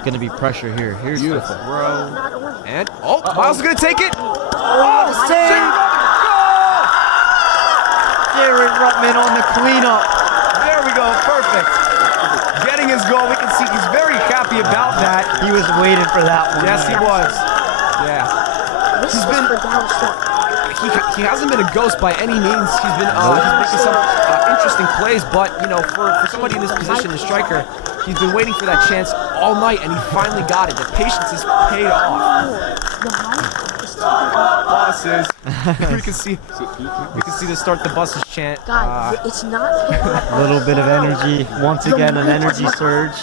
Going to be pressure here. Here's Beautiful. the throw. And Miles is going to take it. Oh, save! Jared Ruttman on the cleanup. There we go. Perfect. Getting his goal. We can see he's very happy about that. He was waiting for that one. Yes, he was. Yeah. He's been. He hasn't been a ghost by any means. He's been making some interesting plays, but you know, for somebody in this position, the striker, he's been waiting for that chance all night, and he finally got it. The patience has paid off. Buses. we can see the start the buses chant. It's not. A little bit of energy. Once again, an energy surge.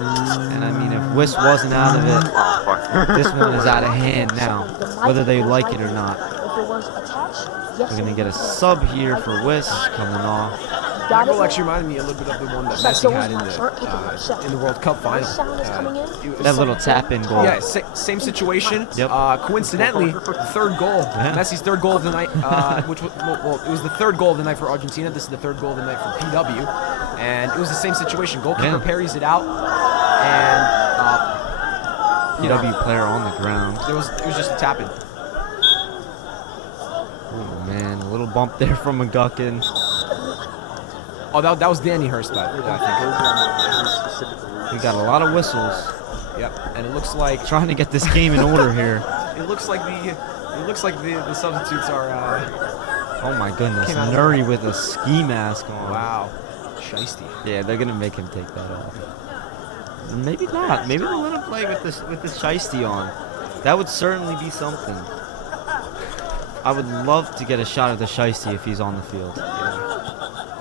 And I mean, if Wiss wasn't out of it, this one is out of hand now, whether they like it or not. We're going to get a sub here for Wiss coming off. That goal actually reminded me a little bit of the one that Messi had in the World Cup final. That little tap-in goal. Yeah, same situation. Yep. Coincidentally, third goal. Messi's third goal of the night, which was, it was the third goal of the night for Argentina. This is the third goal of the night for PW. And it was the same situation. Goalkeeper parries it out, and PW player on the ground. It was just a tap-in. Oh, man, a little bump there from McGuckin. Oh, that was Danny Hurst, I think. We got a lot of whistles. Yep, and it looks like trying to get this game in order here. It looks like the substitutes are. Oh my goodness, Nuri with a ski mask on. Wow, shiesty. Yeah, they're gonna make him take that off. Maybe not. Maybe they'll let him play with this shiesty on. That would certainly be something. I would love to get a shot of the shiesty if he's on the field. Yeah.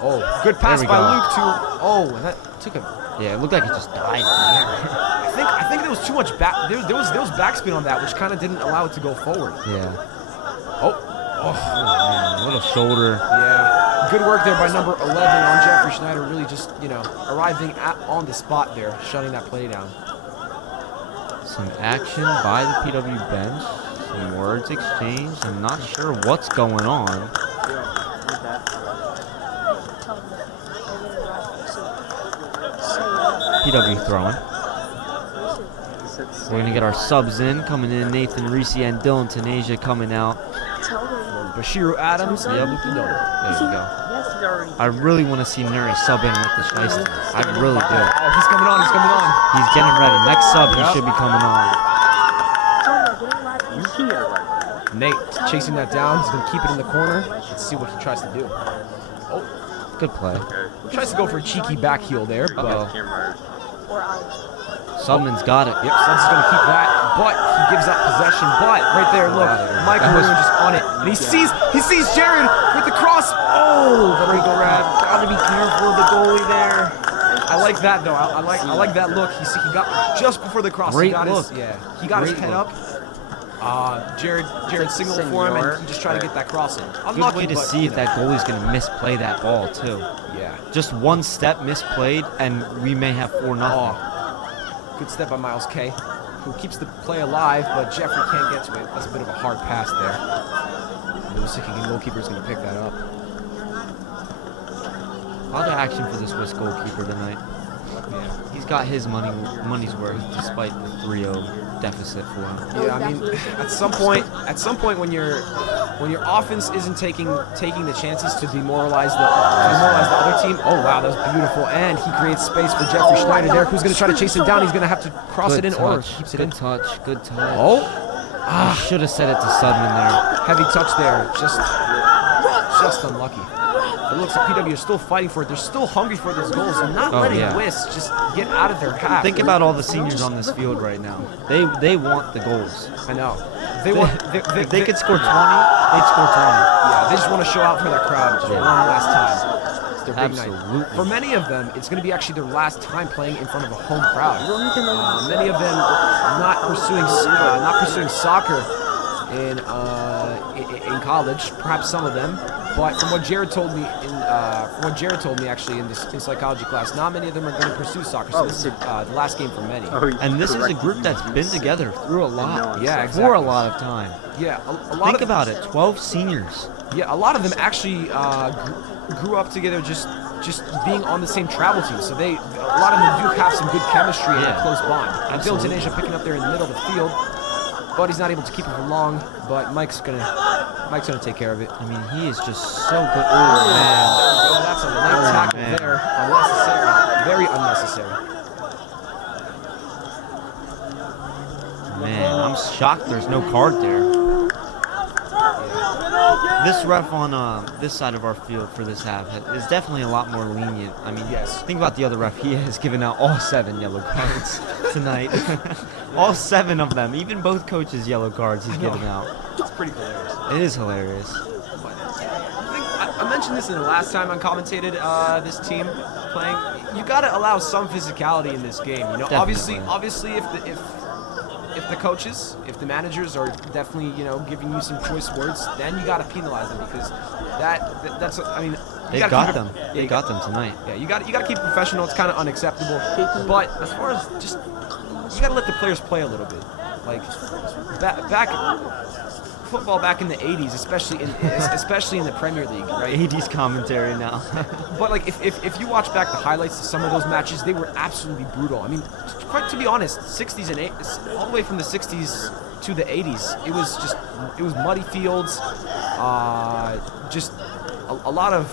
Oh, good pass by Luke to. Oh, and that took him. Yeah, it looked like it just died in the air. I think there was too much back. There was backspin on that, which kind of didn't allow it to go forward. Yeah. Oh man, a little shoulder. Yeah. Good work there by number 11 on Jeffrey Schneider. Really just arriving on the spot there, shutting that play down. Some action by the PW bench. Some words exchanged. I'm not sure what's going on. PW throwing. We're going to get our subs in. Coming in, Nathan Reese and Dylan Tanasia coming out. Bashiru Adams. Yep. There you go. I really want to see Nuri sub in with the shiesty. I really do. Oh, he's coming on. He's getting ready. Next sub, he should be coming on. Usually at right. Nate chasing that down. He's going to keep it in the corner. Let's see what he tries to do. Oh, Good play. he tries to go for a cheeky back heel there, but Sudman's got it. yep, Suds is going to keep that, but he gives up possession. But right there, look, Michael Maroon just on it, and he sees Jared with the cross. Oh, great grab. Gotta be careful of the goalie there. I like that though. I like that look. He got just before the cross. Great he got look. He got his Great head look. up. Jared signaled for him, and he just tried to get that cross in. Good Unlucky, way to but, see if that goalie's going to misplay that ball, too. Yeah. Just one step misplayed, and we may have 4-0. Oh, good step by Miles K, who keeps the play alive, but Jeffrey can't get to it. That's a bit of a hard pass there. The Wissahickon goalkeeper is going to pick that up. A lot of action for this Wiss goalkeeper tonight. Yeah. He's got his money's worth, despite the 3-0 deficit for him. Yeah, I mean, at some point when your offense isn't taking the chances to demoralize the other team. Oh wow, that was beautiful, and he creates space for Jeffrey Schneider there, who's going to try to chase him down. He's going to have to cross it in, or keeps it in. Good touch, good touch. Oh, Should have said it to Sudman there. heavy touch there, just unlucky. It looks like PW is still fighting for it. They're still hungry for those goals and not letting Wiss just get out of their half. Think about all the seniors on this field right now. They want the goals. I know. They want. If they could score 20, they'd score 20. Yeah, they just want to show out for that crowd just one last time. It's their big Absolutely. night. For many of them, it's going to be actually their last time playing in front of a home crowd. Many of them not pursuing soccer in college. Perhaps some of them. But from what Jared told me actually in this psychology class, not many of them are going to pursue soccer. So this is the last game for many. And this is a group that's been together through a lot. Yeah, For exactly. a lot of time. Yeah, a lot Think of about it, 12 seniors. Yeah, a lot of them actually grew up together just being on the same travel team. So a lot of them do have some good chemistry and a close bond. And Bill Absolutely. Denasia picking up there in the middle of the field, but he's not able to keep it for long. But Mike's gonna take care of it. I mean, he is just so good. Oh, man. That's a late tackle man. there, unnecessary, very unnecessary. Man, I'm shocked there's no card there. This ref on this side of our field for this half is definitely a lot more lenient. I mean, Yes. think about the other ref. He has given out all 7 yellow cards tonight. All 7 of them. Even both coaches' yellow cards he's given out. It's pretty hilarious. It is hilarious. I mentioned this in the last time I commentated this team playing. You got to allow some physicality in this game. You know, Definitely. obviously, if the coaches, if the managers are definitely giving you some choice words, then you got to penalize them because that's I mean. They got them. They got them tonight. Yeah, you got to keep it professional. It's kind of unacceptable. But as far as just you got to let the players play a little bit. Like back football back in the 80s, especially in the Premier League, right? 80s commentary now. But like if you watch back the highlights of some of those matches, they were absolutely brutal. I mean, quite to be honest, 60s and 80s, all the way from the 60s to the 80s, it was muddy fields, just a lot of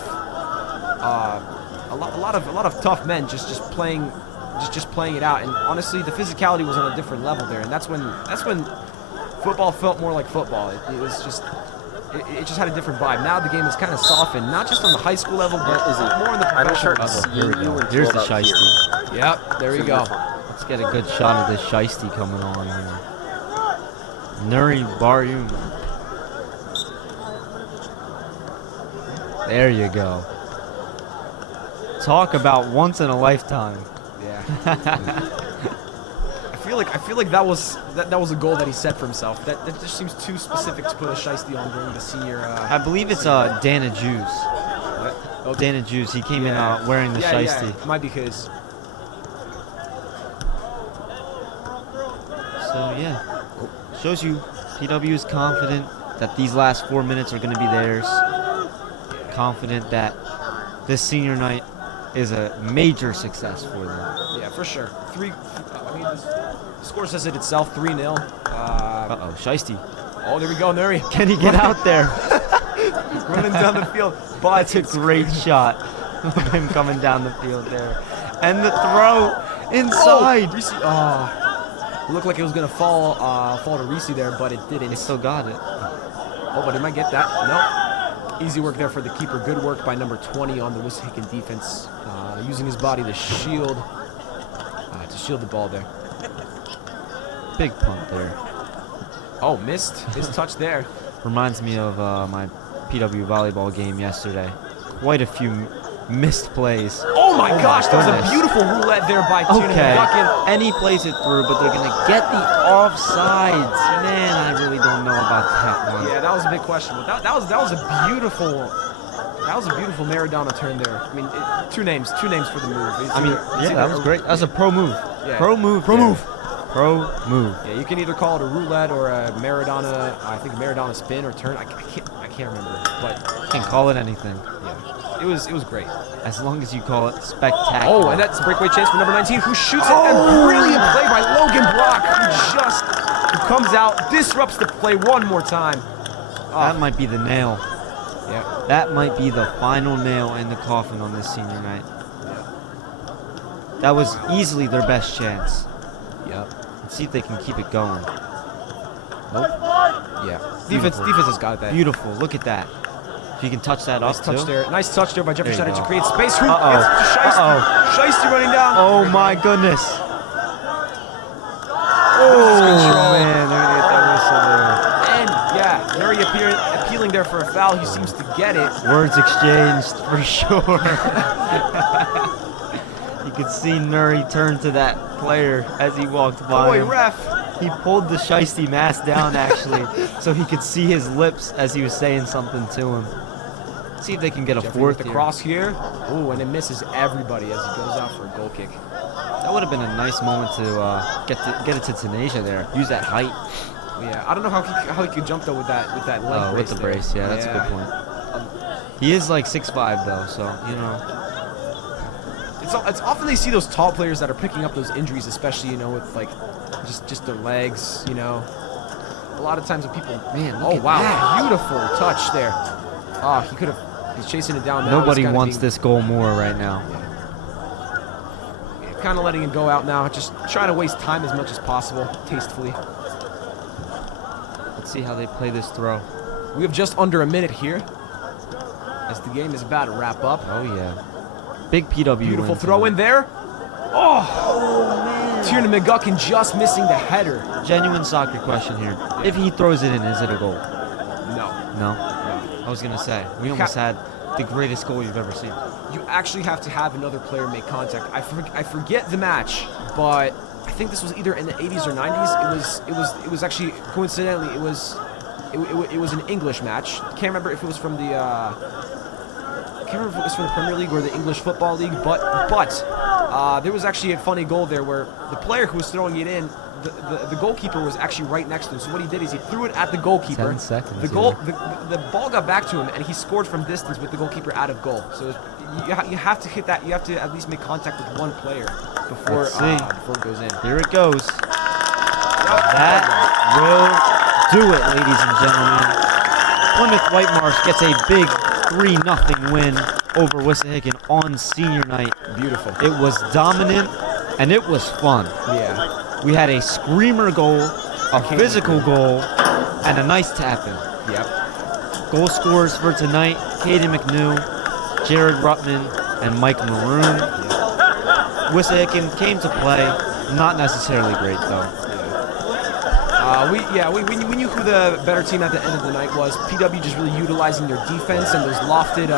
tough men just playing it out. And honestly, the physicality was on a different level there, and that's when football felt more like football. It was just. It just had a different vibe. Now the game is kind of softened, not just on the high school level, but more on the professional level. Here we go. Here's the shiesty. Yep, there we go. Let's get a good shot of this shiesty coming on here. Nuri Baryum. There you go. Talk about once in a lifetime. Yeah. I feel like that was a goal that he set for himself. That just seems too specific to put a shiesty on during the senior. I believe it's Dana Jews. What? Oh, Dana Jews. He came in wearing the shiesty. Yeah, might be his. So yeah, shows you PW is confident that these last 4 minutes are going to be theirs. Confident that this senior night is a major success for them. Yeah, for sure. The score says it itself, 3-0. Uh-oh, shiesty. Oh, there we go, Nuri. Can he get out there? Running down the field. But That's a great shot of him coming down the field there. And the throw inside. It looked like it was going to fall to Reese there, but it didn't. They still got it. Oh, but he might get that. Nope. Easy work there for the keeper. Good work by number 20 on the Wissahickon defense, using his body to shield the ball there. Big punt there. Oh, missed his touch there. Reminds me of my PW volleyball game yesterday. Quite a few missed plays. Oh my gosh, that was goodness. a beautiful roulette there by Tuna Okay, McGuckin. and he plays it through, but they're gonna get the offsides. Man, I really don't know about that one. Yeah, that was a big question. But that was a beautiful Maradona turn there. I mean, two names for the move. That was great. That was a pro move. Yeah. Pro move. Yeah, you can either call it a roulette or a Maradona. I think Maradona spin or turn. I can't remember, but Can't call it anything. yeah, it was great. As long as you call it spectacular. Oh, and that's a breakaway chance for number 19, who shoots it. And brilliant play by Logan Brock, who comes out, disrupts the play one more time. That might be the nail. Yeah. That might be the final nail in the coffin on this senior night. That was easily their best chance. Yep. Let's see if they can keep it going. Nope. Yeah. Defense has got that. Beautiful. Look at that. If you can touch that Nice up touch too. there. Nice touch there by Jeffrey There you Schneider to go. create space. Who Uh-oh. gets to Shiesty? Uh-oh. Shiesty running down. Oh my goodness. Oh, Man, they're gonna get that And yeah, very appealing there for a foul. He seems to get it. whistle there. Words exchanged for sure. You could see Nuri turn to that player as he walked by Boy, him. ref. He pulled the Shiesty mask down actually, so he could see his lips as he was saying something to him. See if they can get a Jeffrey fourth with the here. cross here. Oh, and it misses everybody as he goes out for a goal kick. That would have been a nice moment to get it to Tanasia there. Use that height. Yeah, I don't know how he could jump though with that leg brace With the there. brace. Yeah, that's a good point. He is like 6'5" though, so you know. It's often they see those tall players that are picking up those injuries, especially with like just their legs. A lot of times when people, Man, oh look at wow, that. beautiful touch there. He's chasing it down now. Nobody wants this goal more right now. Kind of letting him go out now, just trying to waste time as much as possible, tastefully. Let's see how they play this throw. We have just under a minute here as the game is about to wrap up. Oh yeah. Big PW Beautiful win throw tonight. in there. Oh man. Tiernan McGuckin just missing the header. Genuine soccer question here. If he throws it in, is it a goal? No. No? I was gonna say, we almost had the greatest goal you've ever seen. You actually have to have another player make contact. I forget the match, but I think this was either in the 80s or 90s. It was actually coincidentally it was an English match. Can't remember if it was from the Premier League or the English Football League, but there was actually a funny goal there where the player who was throwing it in, the goalkeeper was actually right next to him. So what he did is he threw it at the goalkeeper. 10 seconds, The ball got back to him, and he scored from distance with the goalkeeper out of goal. So you have to hit that. You have to at least make contact with one player before Let's see. before it goes in. Here it goes. That will do it, ladies and gentlemen. Plymouth Whitemarsh gets a big 3-0 win over Wissahickon on senior night. Beautiful. It was dominant, and it was fun. Yeah. We had a screamer goal, a physical goal, and a nice tap-in. Yep. Goal scorers for tonight, Caden McNew, Jared Ruttman, and Mike Maroon. Wissahickon came to play, not necessarily great though. We knew who the better team at the end of the night was. PW just really utilizing their defense and those lofted,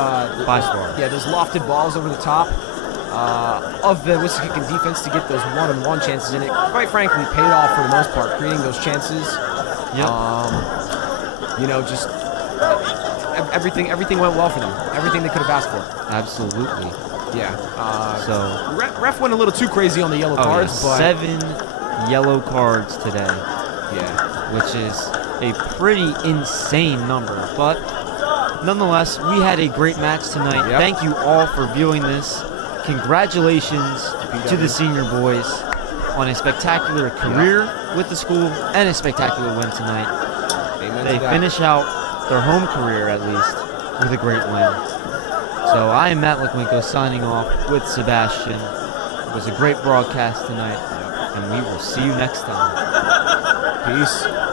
By far. those lofted balls over the top of the Wissahickon defense to get those one-on-one chances, and it quite frankly paid off for the most part, creating those chances. Yep. Just everything went well for them. Everything they could have asked for. Absolutely. Yeah. So, Ref went a little too crazy on the yellow cards, but 7 yellow cards today, yeah. which is a pretty insane number. But nonetheless, we had a great match tonight. Yep. Thank you all for viewing this. Congratulations to the senior boys on a spectacular career with the school and a spectacular win tonight. Amen They to that. finish out their home career, at least, with a great win. So I am Matt Leckwinko signing off with Sebastian. It was a great broadcast tonight, and we will see you next time. Peace.